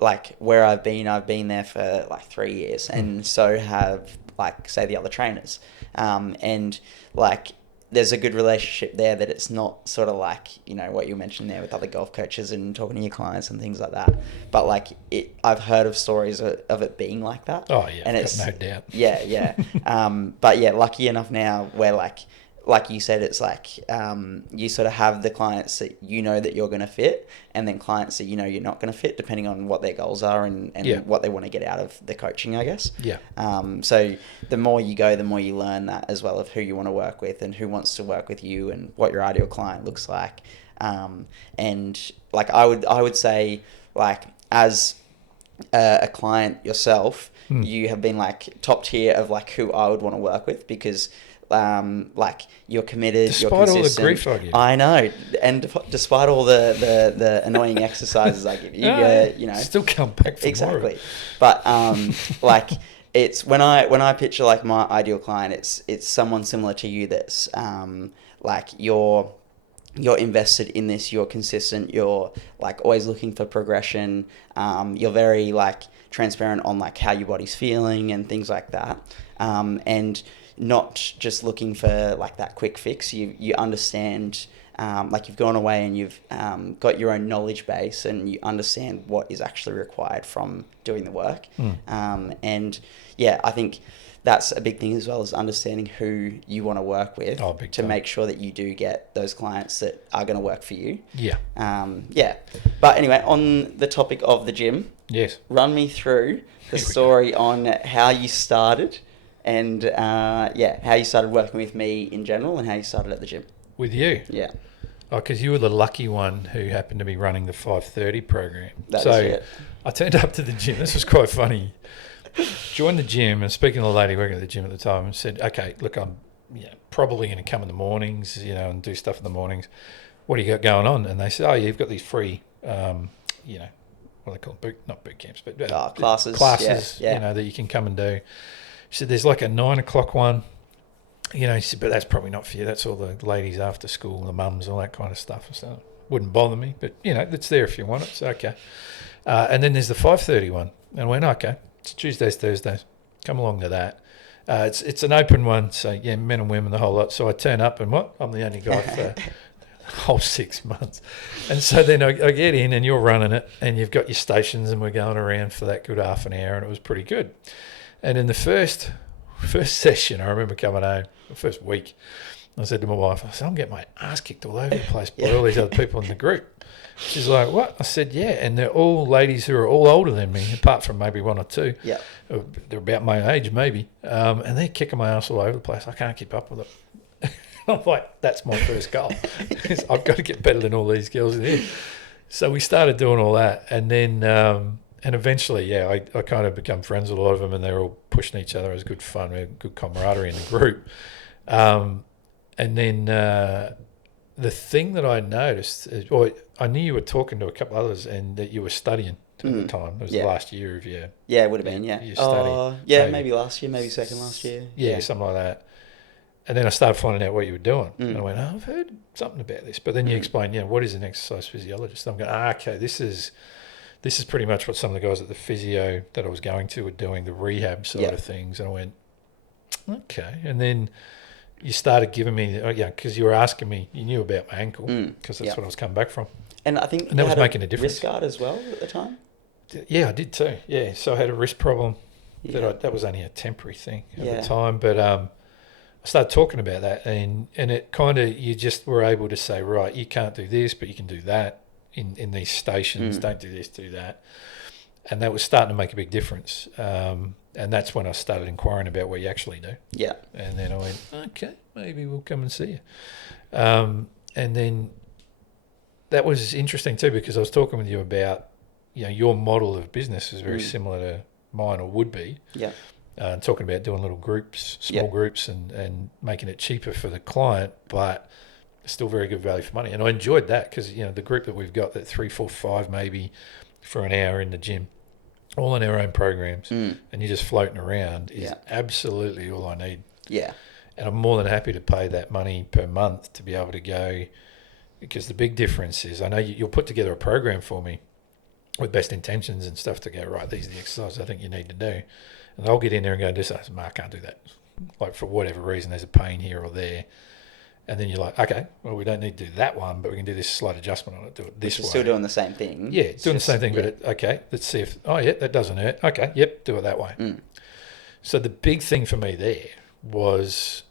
like where I've been there for like 3 years, and so have like say the other trainers, and like there's a good relationship there that it's not sort of like, you know, what you mentioned there with other golf coaches and talking to your clients and things like that. But like I've heard of stories of it being like that. Oh yeah, and it's no doubt. Yeah. But yeah, lucky enough now where like you said, it's like you sort of have the clients that you know that you're going to fit, and then clients that you know you're not going to fit, depending on what their goals are and what they want to get out of the coaching, I guess. Yeah. So the more you go, the more you learn that as well, of who you want to work with and who wants to work with you and what your ideal client looks like. And like I would say, like as a client yourself, you have been like top tier of like who I would want to work with, because like you're committed, despite you're consistent. all the grief I give. I know, and despite all the annoying exercises I give you, you know, still come back for exactly. more. But like it's when I picture like my ideal client, it's someone similar to you that's like you're invested in this, you're consistent, you're like always looking for progression, you're very like transparent on like how your body's feeling and things like that, and not just looking for like that quick fix. You understand, like you've gone away and you've got your own knowledge base, and you understand what is actually required from doing the work. And yeah, I think that's a big thing as well, as understanding who you want to work with to make sure that you do get those clients that are going to work for you. Yeah. But anyway, on the topic of the gym, yes, run me through the story on how you started, and how you started working with me in general, and how you started at the gym. With you? Yeah. Oh, because you were the lucky one who happened to be running the 5:30 program. That is it. I turned up to the gym. This was quite funny. Joined the gym, and speaking to the lady working at the gym at the time, and said, "Okay, look, I'm probably going to come in the mornings, and do stuff in the mornings. What do you got going on?" And they said, "Oh, yeah, you've got these free, what they call them, not boot camps, but classes, that you can come and do." She said, "There's like a 9 o'clock one." She said, "But that's probably not for you. That's all the ladies after school, the mums, all that kind of stuff." So wouldn't bother me, but it's there if you want it. So okay. And then there's the 5:30 one, and I went, okay, it's Tuesdays, Thursdays. Come along to that. It's an open one, so men and women, the whole lot. So I turn up, and I'm the only guy for the whole 6 months. And so then I get in, and you're running it, and you've got your stations, and we're going around for that good half an hour, and it was pretty good. And in the first session, I remember coming home, the first week, I said to my wife, I'm getting my ass kicked all over the place by all these other people in the group. She's like, what? I said, yeah. And they're all ladies who are all older than me, apart from maybe one or two. Yeah. They're about my age, maybe. And they're kicking my ass all over the place. I can't keep up with it. I'm like, that's my first goal. I've got to get better than all these girls in here. So we started doing all that. And then... and eventually, I kind of become friends with a lot of them, and they're all pushing each other. It was good fun. We had good camaraderie in the group. And then the thing that I noticed, I knew you were talking to a couple others, and that you were studying at the time. It was the last year of your... Yeah, it would have been, your study. Maybe last year, maybe second last year. Yeah, something like that. And then I started finding out what you were doing. And I went, I've heard something about this. But then you explained, what is an exercise physiologist? And I'm going, okay, this is pretty much what some of the guys at the Physio that I was going to were doing, the rehab side of things. And I went, okay. And then you started giving me, because you were asking me, you knew about my ankle, because that's what I was coming back from. And I think that was making a difference. Wrist guard as well at the time? Yeah, I did too. Yeah, so I had a wrist problem. That was only a temporary thing at the time, but I started talking about that, and it kind of, you just were able to say, right, you can't do this, but you can do that in these stations. Don't do this, do that. And that was starting to make a big difference. And that's when I started inquiring about what you actually do. Yeah. And then I went, okay, maybe we'll come and see you. And then that was interesting too, because I was talking with you about, your model of business is very similar to mine, or would be. Yeah. Talking about doing little groups, small groups, and making it cheaper for the client, but still very good value for money. And I enjoyed that because, the group that we've got, that 3, 4, 5 maybe for an hour in the gym, all in our own programs, and you're just floating around, is absolutely all I need. Yeah. And I'm more than happy to pay that money per month to be able to go, because the big difference is, I know you'll put together a program for me with best intentions and stuff to go, right, these are the exercises I think you need to do. And I'll get in there and go, Mark, I can't do that. Like, for whatever reason, there's a pain here or there. And then you're like, okay, well, we don't need to do that one, but we can do this slight adjustment on it, do it this way. Still doing the same thing. Yeah, doing the same thing, but okay, let's see if, that doesn't hurt. Okay, yep, do it that way. So the big thing for me there was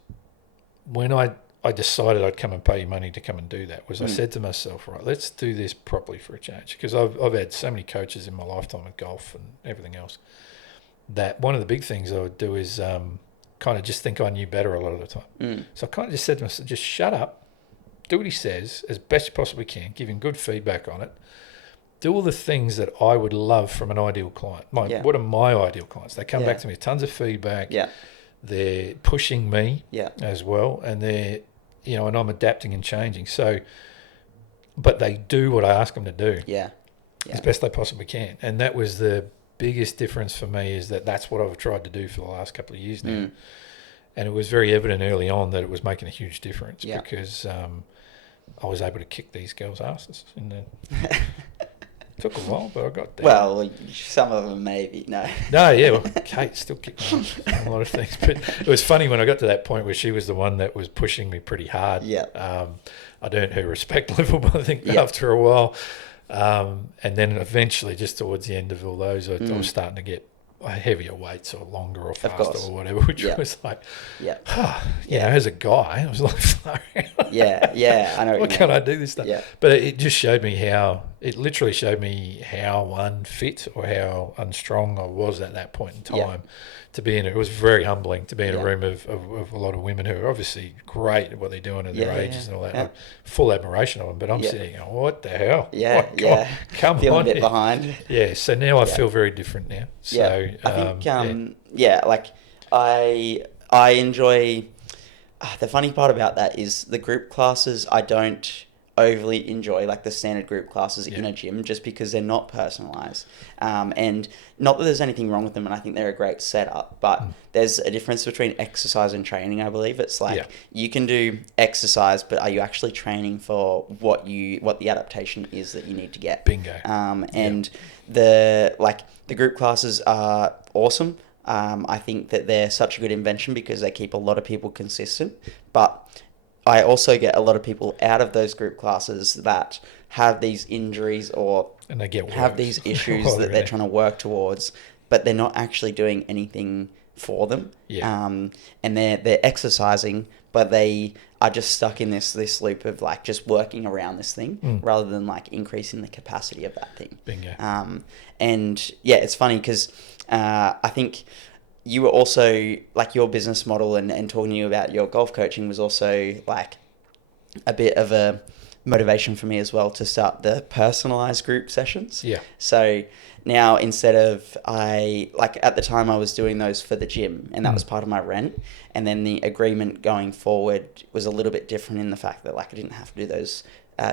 when I decided I'd come and pay you money to come and do that, was I said to myself, right, let's do this properly for a change. Because I've had so many coaches in my lifetime with golf and everything else, that one of the big things I would do is kind of just think I knew better a lot of the time. So I kind of just said to myself, just shut up, do what he says as best you possibly can, give him good feedback on it, do all the things that I would love from an ideal client. What are my ideal clients? They come back to me with tons of feedback. Yeah. They're pushing me as well, and they're, and I'm adapting and changing. So, but they do what I ask them to do as best they possibly can. And that was the biggest difference for me, is that's what I've tried to do for the last couple of years now. And it was very evident early on that it was making a huge difference because I was able to kick these girls' asses. Took a while, but I got there. Well, some of them maybe, no. No, yeah, well, Kate still kicked me on a lot of things. But it was funny when I got to that point where she was the one that was pushing me pretty hard. Yeah. I'd earned her respect level, I think, after a while. And then eventually, just towards the end of all those, I was starting to get heavier weights or longer or faster or whatever, which was like, as a guy, I was like, I know. Why can't I do this stuff? Yeah. But it just showed me it literally showed me how unfit or how unstrong I was at that point in time to be in it. It was very humbling to be in a room of a lot of women who are obviously great at what they're doing at their ages and all that. Yeah. Full admiration of them, but I'm sitting going, what the hell? Come Feeling on. a bit behind. Yeah, so now I feel very different now. So I think, like I enjoy, the funny part about that is the group classes I don't overly enjoy, like the standard group classes in a gym, just because they're not personalized. And not that there's anything wrong with them, and I think they're a great setup, but there's a difference between exercise and training, I believe. It's like you can do exercise, but are you actually training for what the adaptation is that you need to get? Bingo. And the group classes are awesome. I think that they're such a good invention because they keep a lot of people consistent, but I also get a lot of people out of those group classes that have these injuries or have these issues that they're trying to work towards, but they're not actually doing anything for them. Yeah. And they're exercising, but they are just stuck in this loop of like just working around this thing rather than like increasing the capacity of that thing. Bingo. And it's funny because I think you were also, like, your business model and talking to you about your golf coaching was also like a bit of a motivation for me as well to start the personalized group sessions. Yeah. So now instead of at the time I was doing those for the gym and that was part of my rent, and then the agreement going forward was a little bit different in the fact that like I didn't have to do those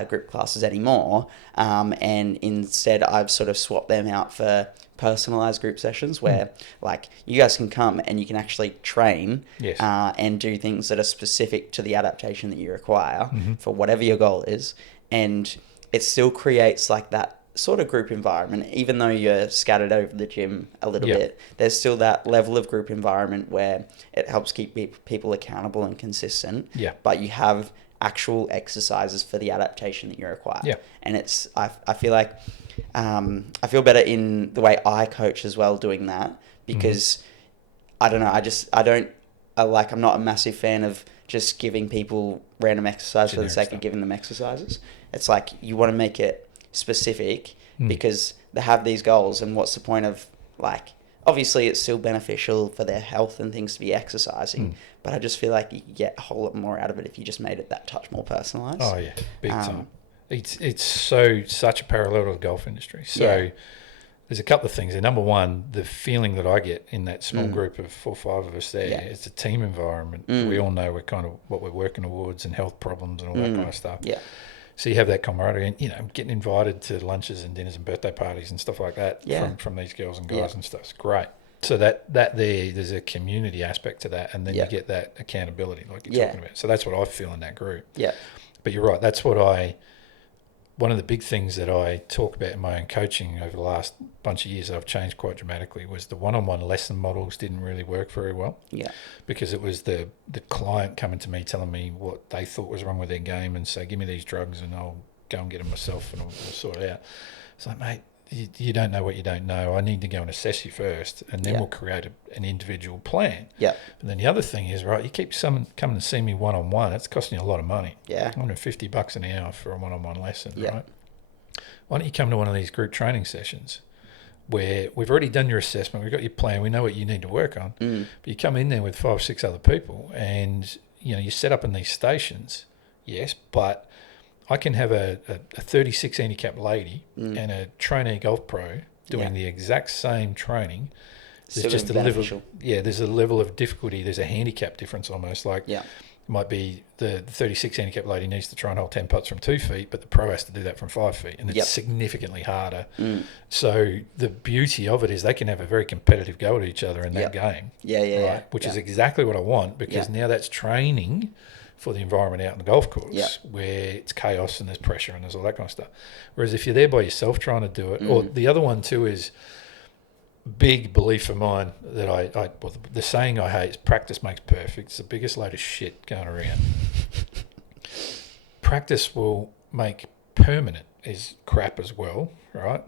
group classes anymore, and instead I've sort of swapped them out for personalized group sessions where like you guys can come and you can actually train and do things that are specific to the adaptation that you require for whatever your goal is, and it still creates like that sort of group environment, even though you're scattered over the gym a little Yep. bit, there's still that level of group environment where it helps keep people accountable and consistent. Yeah. But you have actual exercises for the adaptation that you require. Yeah. And I feel like I feel better in the way I coach as well doing that, because I don't know, I'm not a massive fan of just giving people random exercise for the sake of giving them exercises. It's like you want to make it specific because they have these goals, and what's the point of, like, obviously it's still beneficial for their health and things to be exercising, but I just feel like you get a whole lot more out of it if you just made it that touch more personalised. Oh yeah, big time. It's such a parallel to the golf industry. So there's a couple of things there. Number one, the feeling that I get in that small group of 4 or 5 of us there, it's a team environment. We all know we're kind of what we're working towards and health problems and all that kind of stuff. Yeah. So you have that camaraderie, and, you know, getting invited to lunches and dinners and birthday parties and stuff like that from these girls and guys and stuff. It's great. So there's a community aspect to that, and then you get that accountability like you're talking about. So that's what I feel in that group. Yeah. But you're right. That's what one of the big things that I talk about in my own coaching over the last bunch of years that I've changed quite dramatically was the one-on-one lesson models didn't really work very well. Yeah. Because it was the client coming to me telling me what they thought was wrong with their game and say, give me these drugs and I'll go and get them myself and I'll sort it out. It's like, mate, you don't know what you don't know. I need to go and assess you first, and then we'll create an individual plan. Yeah. And then the other thing is, right, you keep someone coming to see me one-on-one, it's costing you a lot of money. Yeah. $150 an hour for a one-on-one lesson, right? Why don't you come to one of these group training sessions where we've already done your assessment, we've got your plan, we know what you need to work on, but you come in there with 5 or 6 other people, and, you know, you set up in these stations, yes, but I can have a 36 handicap lady and a trainee golf pro doing the exact same training. There's just a level, there's a level of difficulty. There's a handicap difference almost. Like it might be the 36 handicap lady needs to try and hold 10 putts from 2 feet, but the pro has to do that from 5 feet, and it's significantly harder. So the beauty of it is they can have a very competitive go at each other in that game. Which is exactly what I want, because now that's training for the environment out in the golf course where it's chaos and there's pressure and there's all that kind of stuff. Whereas if you're there by yourself trying to do it, or the other one too is big belief of mine that well, the saying I hate is practice makes perfect. It's the biggest load of shit going around. Practice will make permanent is crap as well, right?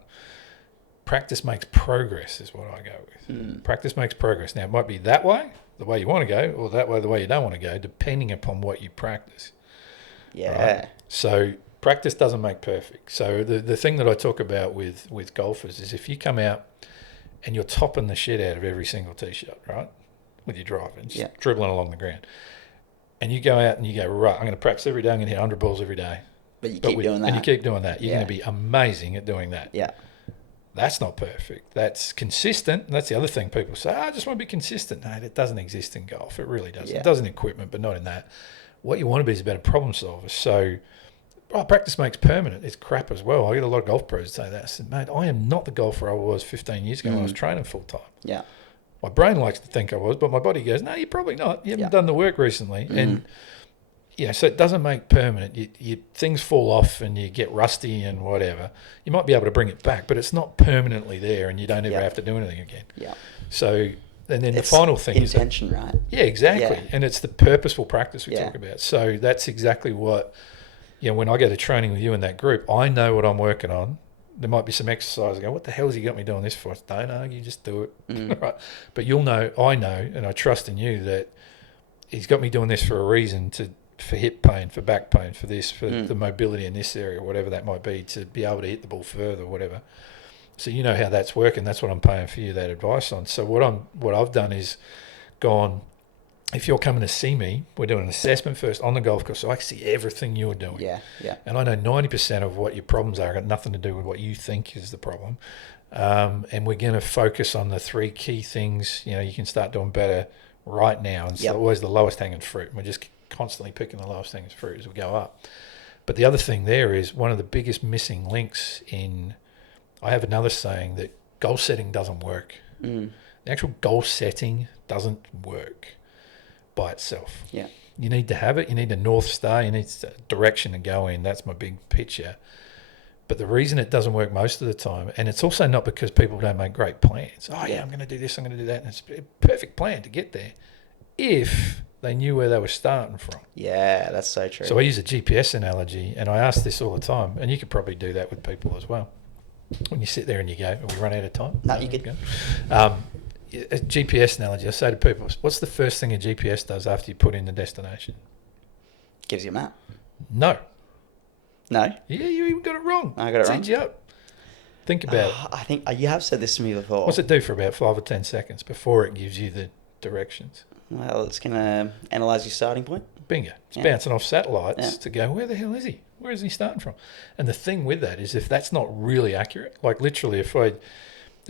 Practice makes progress is what I go with. Practice makes progress. Now, it might be that way, the way you want to go, or that way, the way you don't want to go, depending upon what you practice. Yeah. Right? So practice doesn't make perfect. So the thing that I talk about with golfers is if you come out and you're topping the shit out of every single tee shot, right, with your drive and just dribbling along the ground, and you go out and you go, right, I'm going to practice every day, I'm going to hit 100 balls every day. But you keep doing that. And you keep doing that. You're going to be amazing at doing that. Yeah. That's not perfect. That's consistent. That's the other thing people say, I just want to be consistent. No, it doesn't exist in golf. It really doesn't. It does in equipment, but not in that. What you want to be is a better problem solver. So practice makes permanent. It's crap as well. I get a lot of golf pros say that. I said, mate, I am not the golfer I was 15 years ago when I was training full time. Yeah. My brain likes to think I was, but my body goes, no, you're probably not. You haven't done the work recently. And so it doesn't make permanent. You things fall off and you get rusty and whatever. You might be able to bring it back, but it's not permanently there, and you don't ever have to do anything again. Yeah. So, and then it's the final thing is intention, right? Yeah, exactly. Yeah. And it's the purposeful practice we talk about. So that's exactly what, when I go to training with you in that group, I know what I'm working on. There might be some exercise. I go, what the hell's he got me doing this for? Don't argue, just do it. Right? But you'll know, I know, and I trust in you that he's got me doing this for a reason, for hip pain, for back pain, for this, for the mobility in this area, whatever that might be, to be able to hit the ball further, whatever. So you know how that's working. That's what I'm paying for you that advice on. So what I've done is gone, if you're coming to see me, we're doing an assessment first on the golf course, so I can see everything you're doing. Yeah. And I know 90% of what your problems are got nothing to do with what you think is the problem. And we're going to focus on the 3 key things. You can start doing better right now. And it's always the lowest hanging fruit. We're just constantly picking the lowest hanging fruit as we go up. But the other thing there is one of the biggest missing links I have another saying that goal setting doesn't work. The actual goal setting doesn't work by itself. Yeah. You need to have it. You need a North Star. You need a direction to go in. That's my big picture. But the reason it doesn't work most of the time, and it's also not because people don't make great plans. Oh, yeah, I'm going to do this, I'm going to do that. And it's a perfect plan to get there if they knew where they were starting from. Yeah, that's so true. So I use a GPS analogy, and I ask this all the time, and you could probably do that with people as well. When you sit there and you go, we run out of time? No, you could. A GPS analogy, I say to people, what's the first thing a GPS does after you put in the destination? Gives you a map. No. No? Yeah, you even got it wrong. I got it wrong. Sends you up. Think about it. I think you have said this to me before. What's it do for about 5 or 10 seconds before it gives you the directions? Well, it's going to analyse your starting point. Bingo. It's bouncing off satellites to go, where the hell is he? Where is he starting from? And the thing with that is if that's not really accurate, like literally if I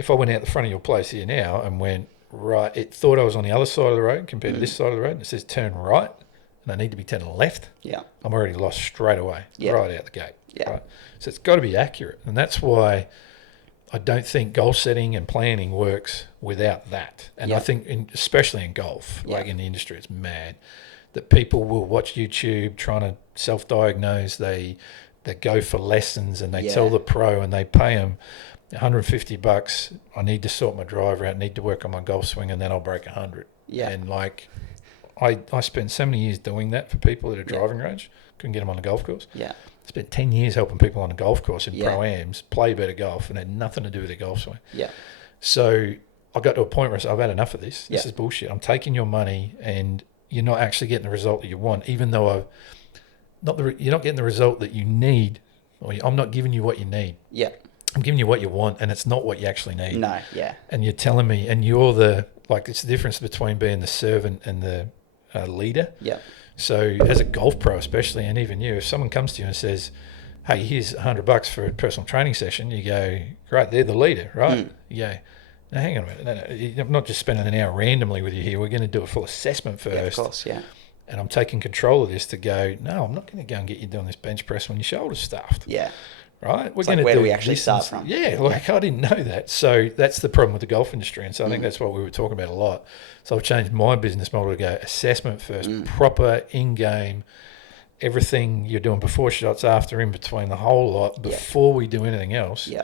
went out the front of your place here now and went right, it thought I was on the other side of the road compared to this side of the road, and it says turn right, and I need to be turning left, I'm already lost straight away, right out the gate. Yeah. Right? So it's got to be accurate. And that's why I don't think goal setting and planning works without that. And I think, especially in golf, like in the industry, it's mad that people will watch YouTube trying to self-diagnose. They go for lessons and they tell the pro and they pay them $150. I need to sort my driver out, need to work on my golf swing, and then I'll break 100. Yeah. And like, I spent so many years doing that for people at a driving range. Couldn't get them on the golf course. Yeah. Spent 10 years helping people on the golf course in pro-ams play better golf, and had nothing to do with their golf swing. Yeah. So I got to a point where I said, I've had enough of this. This is bullshit. I'm taking your money and you're not actually getting the result that you want, even though you're not getting the result that you need, or I'm not giving you what you need. Yeah. I'm giving you what you want, and it's not what you actually need. No, yeah. And you're telling me, and you're it's the difference between being the servant and the leader. Yeah. So as a golf pro especially, and even you, if someone comes to you and says, hey, here's $100 for a personal training session, you go, great, they're the leader, right? You go, now hang on a minute. No, I'm not just spending an hour randomly with you here. We're going to do a full assessment first. Yeah, of course, yeah. And I'm taking control of this to go, no, I'm not going to go and get you doing this bench press when your shoulder's stuffed. Yeah. Right? We're going to where do we actually start from? Yeah, I didn't know that. So that's the problem with the golf industry. And so I think that's what we were talking about a lot. So I've changed my business model to go assessment first, proper in-game, everything you're doing before shots, after, in between, the whole lot, before we do anything else. Yeah.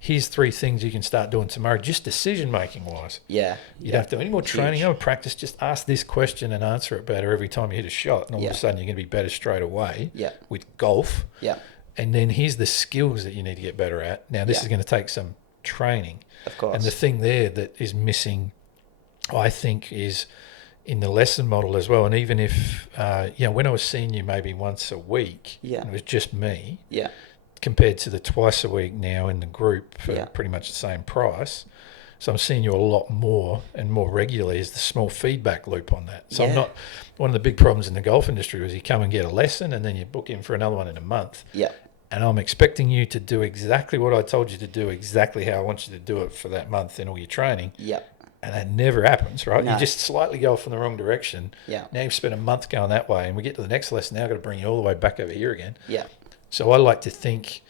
Here's 3 things you can start doing tomorrow, just decision-making wise. Yeah. You don't have to do any more training or practice. Just ask this question and answer it better every time you hit a shot. And all of a sudden you're going to be better straight away with golf. Yeah. And then here's the skills that you need to get better at. Now, this is going to take some training. Of course. And the thing there that is missing, I think, is in the lesson model as well. And even if, when I was seeing you maybe once a week, and it was just me, compared to the twice a week now in the group for pretty much the same price. So I'm seeing you a lot more and more regularly is the small feedback loop on that. So I'm not, one of the big problems in the golf industry was you come and get a lesson and then you book in for another one in a month. Yeah. And I'm expecting you to do exactly what I told you to do, exactly how I want you to do it for that month in all your training. Yeah. And that never happens, right? No. You just slightly go off in the wrong direction. Yeah. Now you've spent a month going that way and we get to the next lesson. Now I've got to bring you all the way back over here again. Yeah. So I like to think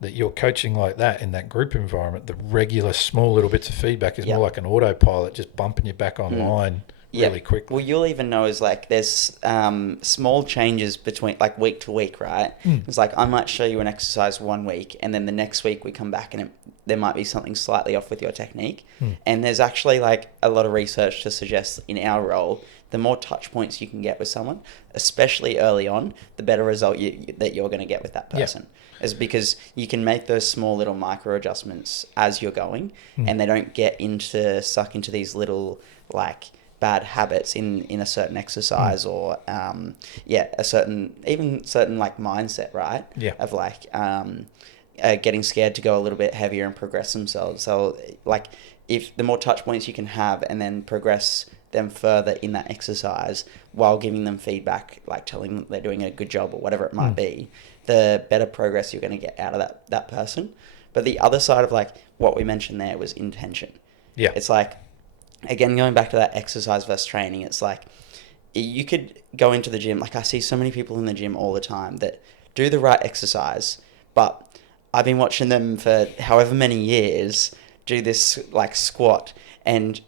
that you're coaching like that in that group environment, the regular small little bits of feedback is more like an autopilot, just bumping you back online really quickly. Well, you'll even know is like there's small changes between like week to week, right? It's like I might show you an exercise one week and then the next week we come back and there might be something slightly off with your technique. And there's actually like a lot of research to suggest in our role, the more touch points you can get with someone, especially early on, the better result that you're going to get with that person. Is because you can make those small little micro adjustments as you're going and they don't get suck into these little like bad habits in a certain exercise or a certain like mindset, right? Yeah. Of like getting scared to go a little bit heavier and progress themselves. So like if the more touch points you can have and then progress them further in that exercise while giving them feedback, like telling them they're doing a good job or whatever it might be, the better progress you're going to get out of that person. But the other side of like what we mentioned there was intention. Yeah. It's like, again, going back to that exercise versus training, it's like you could go into the gym. Like I see so many people in the gym all the time that do the right exercise, but I've been watching them for however many years do this like squat and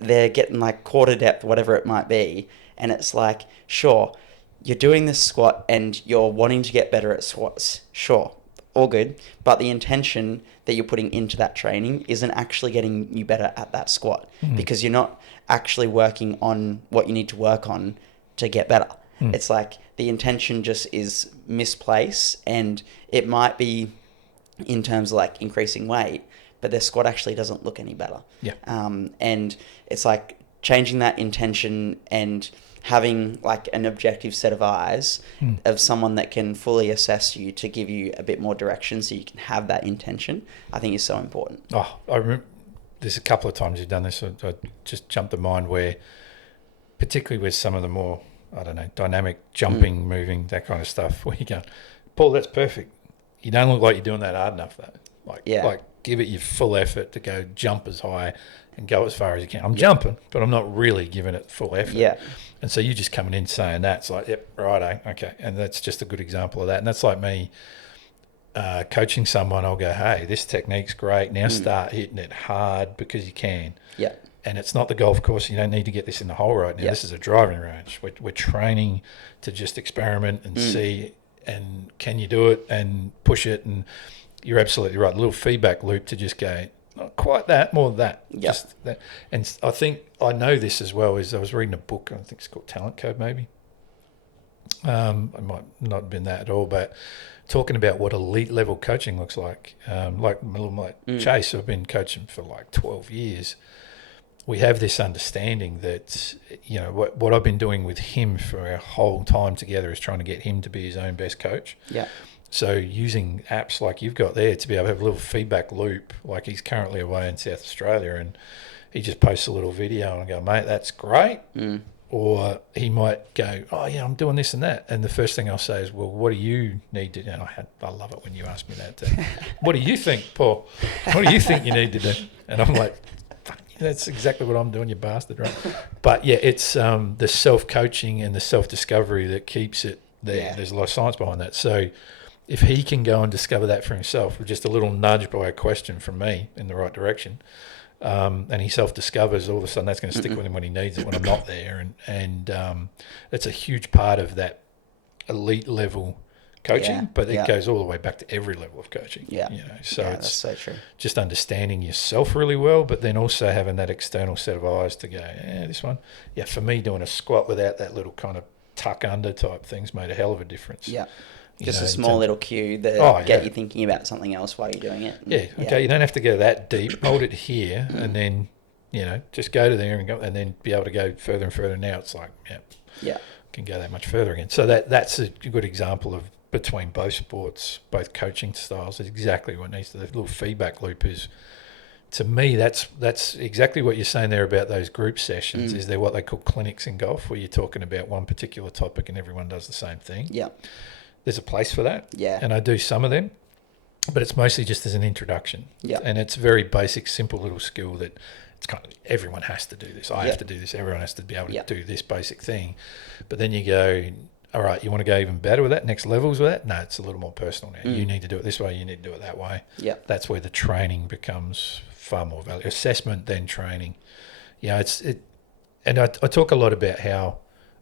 they're getting like quarter depth, whatever it might be. And it's like, sure, you're doing this squat and you're wanting to get better at squats. Sure. all good, but the intention that you're putting into that training isn't actually getting you better at that squat because you're not actually working on what you need to work on to get better. It's like the intention just is misplaced, and it might be in terms of like increasing weight, but their squat actually doesn't look any better. Yeah. And it's like changing that intention and having like an objective set of eyes of someone that can fully assess you to give you a bit more direction so you can have that intention, I think is so important. Oh, I remember there's a couple of times you've done this. I just jumped to mind where, particularly with some of the more, I don't know, dynamic jumping, moving, that kind of stuff, where you go, Paul, that's perfect. You don't look like you're doing that hard enough though. Like give it your full effort to go jump as high and go as far as you can. I'm jumping, but I'm not really giving it full effort. Yeah. And so you just coming in saying that, it's like, yep, righto, okay. And that's just a good example of that. And that's like me coaching someone. I'll go, hey, this technique's great. Now start hitting it hard because you can. Yeah. And it's not the golf course. You don't need to get this in the hole right now. This is a driving range. We're training to just experiment and see, and can you do it and push it. And you're absolutely right. A little feedback loop to just go, not quite that, more that. Yep. Just that. And I think I know this as well. Is I was reading a book, I think it's called Talent Code maybe. It might not have been that at all, but talking about what elite level coaching looks like. Like Chase, I've been coaching for like 12 years. We have this understanding that, you know, what I've been doing with him for our whole time together is trying to get him to be his own best coach. Yeah. So using apps like you've got there to be able to have a little feedback loop, like he's currently away in South Australia and he just posts a little video and I go, mate, that's great. Or he might go, oh yeah, I'm doing this and that. And the first thing I'll say is, well, what do you need to do? And I love it when you ask me that. What do you think, Paul? What do you think you need to do? And I'm like, that's exactly what I'm doing, you bastard, right? But yeah, it's the self-coaching and the self-discovery that keeps it there. Yeah. There's a lot of science behind that. So if he can go and discover that for himself with just a little nudge by a question from me in the right direction, and he self-discovers, all of a sudden that's going to stick with him when he needs it, when I'm not there. And it's a huge part of that elite level coaching, but it goes all the way back to every level of coaching. You know, so it's that's so true. Just understanding yourself really well, but then also having that external set of eyes to go, yeah, this one. Yeah, for me, doing a squat without that little kind of tuck under type thing's made a hell of a difference. Yeah. Just a small little cue that get you thinking about something else while you're doing it. You don't have to go that deep. Hold it here and then, you know, just go to there and go, and then be able to go further and further. Now it's like, can go that much further again. So that's a good example of between both sports, both coaching styles, is exactly what needs to. The little feedback loop is, to me, that's exactly what you're saying there about those group sessions. Is they're what they call clinics in golf, where you're talking about one particular topic and everyone does the same thing. Yeah. There's a place for that. Yeah. And I do some of them, but it's mostly just as an introduction. Yeah. And it's very basic, simple little skill that it's kind of, everyone has to do this. I have to do this. Everyone has to be able to do this basic thing. But then you go, all right, you want to go even better with that, next levels with that? No, it's a little more personal now. You need to do it this way. You need to do it that way. Yeah. That's where the training becomes far more valuable. Assessment, then training. You know, and I talk a lot about how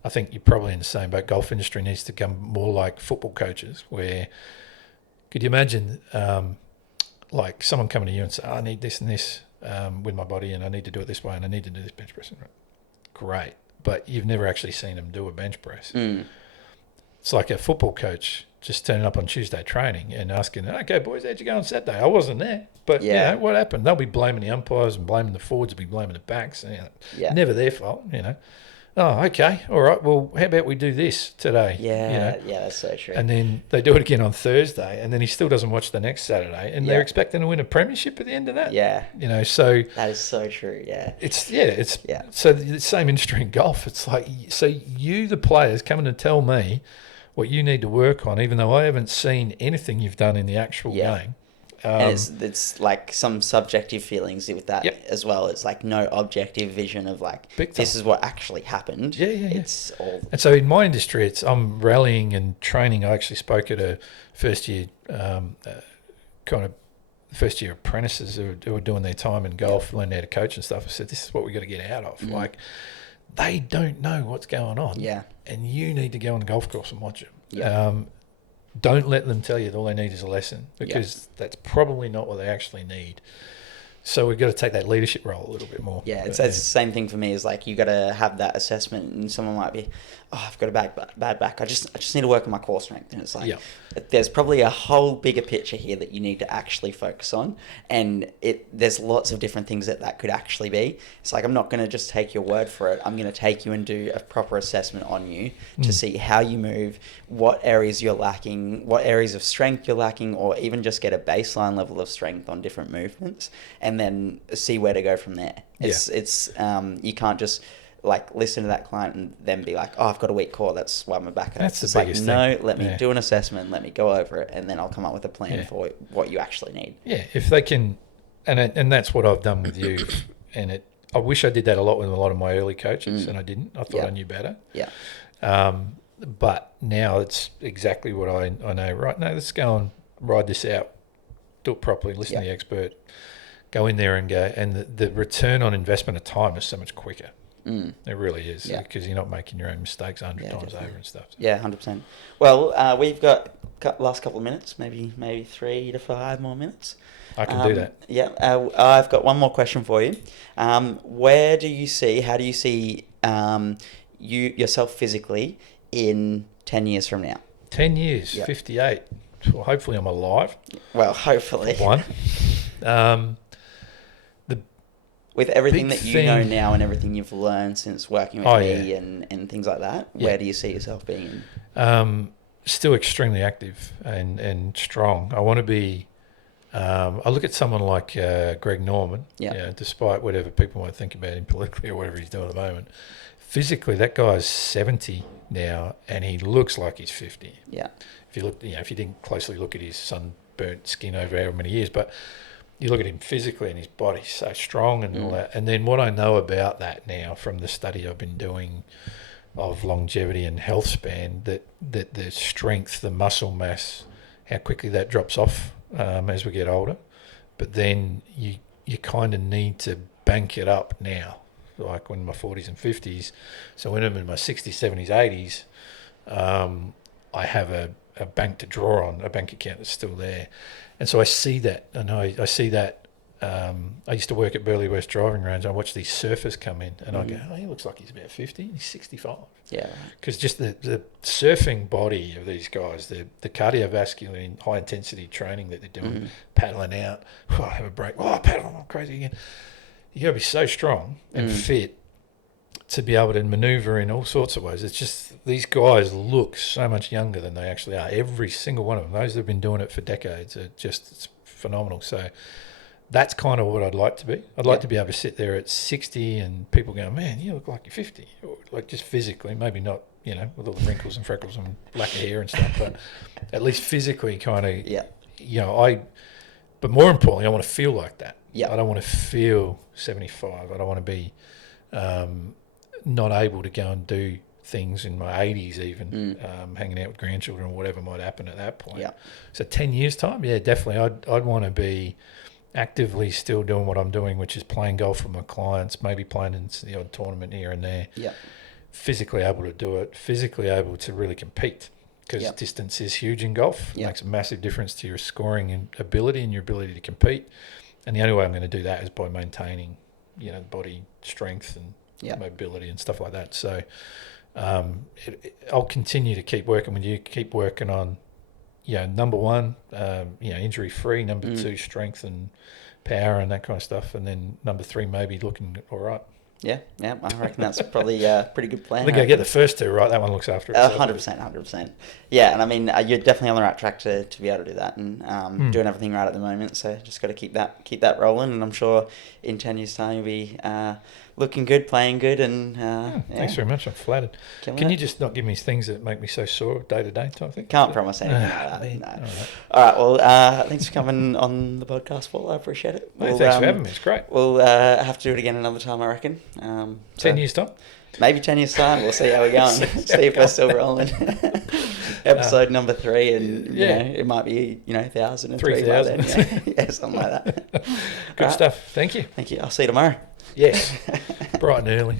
I think you're probably in the same boat. Golf industry needs to become more like football coaches, where, could you imagine like someone coming to you and say, I need this and this with my body and I need to do it this way and I need to do this bench press. Great. But you've never actually seen them do a bench press. It's like a football coach just turning up on Tuesday training and asking, okay, boys, how'd you go on Saturday? I wasn't there. But, you know, what happened? They'll be blaming the umpires and blaming the forwards, they'll be blaming the backs. Never their fault, you know. Oh, okay. All right. Well, how about we do this today? Yeah. You know? Yeah, that's so true. And then they do it again on Thursday, and then he still doesn't watch the next Saturday, and they're expecting to win a premiership at the end of that. Yeah. You know, so that is so true. Yeah. It's so the same industry in golf. It's like, so you, the players, coming to tell me what you need to work on, even though I haven't seen anything you've done in the actual game. And it's like some subjective feelings with that as well. It's like no objective vision of like, this is what actually happened. It's all. And so in my industry, I'm rallying and training. I actually spoke at a first year apprentices who were doing their time in golf, learning how to coach and stuff. I said, this is what we got to get out of. Like, they don't know what's going on. Yeah. And you need to go on the golf course and watch it. Yeah. don't let them tell you that all they need is a lesson, because that's probably not what they actually need. So we've got to take that leadership role a little bit more. Yeah, it's the same thing for me. Is like you got to have that assessment, and someone might be, oh, I've got a bad back. I just need to work on my core strength, and it's like there's probably a whole bigger picture here that you need to actually focus on, and there's lots of different things that could actually be. It's like I'm not going to just take your word for it. I'm going to take you and do a proper assessment on you to see how you move, what areas you're lacking, what areas of strength you're lacking, or even just get a baseline level of strength on different movements, and then see where to go from there. It's you can't just like listen to that client and then be like, oh, I've got a weak core, that's why my back hurts. That's the biggest thing. No, let me do an assessment, let me go over it, and then I'll come up with a plan for what you actually need. Yeah, if they can, and that's what I've done with you. And I wish I did that a lot with a lot of my early coaches, and I didn't. I thought I knew better. Yeah. But now it's exactly what I know. Right now, let's go and ride this out, do it properly, listen to the expert, go in there and go. And the return on investment of time is so much quicker. It really is, because you're not making your own mistakes 100 times over and stuff. Yeah, 100%. Well, we've got last couple of minutes, maybe 3 to 5 more minutes. I can do that. Yeah, I've got one more question for you. How do you see yourself physically in 10 years from now? 10 years, 58. Well, hopefully I'm alive. Well, hopefully. One. With everything that you know now and everything you've learned since working with me and things like that, where do you see yourself being? Still extremely active and strong. I want to be... I look at someone like Greg Norman, despite whatever people might think about him politically or whatever he's doing at the moment. Physically, that guy's 70 now, and he looks like he's 50. Yeah. If you look, if you didn't closely look at his sunburnt skin over how many years, but you look at him physically and his body's so strong and all that. And then what I know about that now from the study I've been doing of longevity and health span, that the strength, the muscle mass, how quickly that drops off as we get older. But then you kind of need to bank it up now, like when in my 40s and 50s. So when I'm in my 60s, 70s, 80s, I have a bank to draw on, a bank account that's still there. And so I see that, and I see that. I used to work at Burleigh West Driving Range. I watch these surfers come in, and I go, oh, he looks like he's about 50. He's 65. Yeah. Because just the surfing body of these guys, the cardiovascular and high-intensity training that they're doing, paddling out, have a break, paddle, I'm crazy again. You got to be so strong and fit to be able to maneuver in all sorts of ways. It's just these guys look so much younger than they actually are. Every single one of them. Those that have been doing it for decades are it's phenomenal. So that's kind of what I'd like to be. I'd like to be able to sit there at 60 and people go, man, you look like you're 50. Or like just physically, maybe not, with all the wrinkles and freckles and black hair and stuff, but at least physically kind of, but more importantly, I want to feel like that. Yeah. I don't want to feel 75. I don't want to be not able to go and do things in my 80s even, hanging out with grandchildren or whatever might happen at that point. Yeah. So 10 years time, definitely. I'd want to be actively still doing what I'm doing, which is playing golf with my clients, maybe playing in the odd tournament here and there. Yeah. Physically able to do it, physically able to really compete, because distance is huge in golf. It makes a massive difference to your scoring and ability and your ability to compete. And the only way I'm going to do that is by maintaining, body strength and mobility and stuff like that. So I'll continue to keep working with you, keep working on, number one, injury free, number two, strength and power and that kind of stuff. And then number three, maybe looking all right. Yeah, I reckon that's probably a pretty good plan. I think I get the first two right. That one looks after it. 100%. Yeah, and I mean, you're definitely on the right track to be able to do that, and doing everything right at the moment. So just got to keep that rolling, and I'm sure in 10 years' time you'll be looking good, playing good, and thanks very much. I'm flattered. Can you just not give me things that make me so sore day to day type thing? Can't promise anything like that. No. All right. Well, thanks for coming on the podcast, Paul. I appreciate it. Thanks for having me. It's great. We'll have to do it again another time, I reckon. 10 years time? Maybe 10 years time. We'll see how we're going. See if we're still rolling. Episode number 3, and it might be 1,003 by then. Something like that. Good stuff. Thank you. I'll see you tomorrow. Yes, bright and early.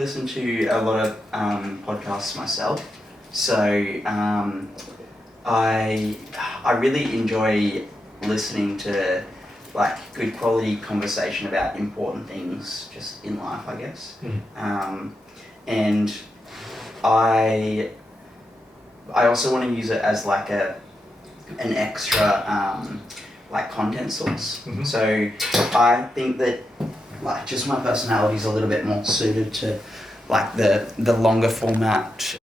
listen to a lot of podcasts myself, so I really enjoy listening to like good quality conversation about important things just in life, I guess. And I also want to use it as like an extra like content source. So I think that like just my personality is a little bit more suited to like the longer format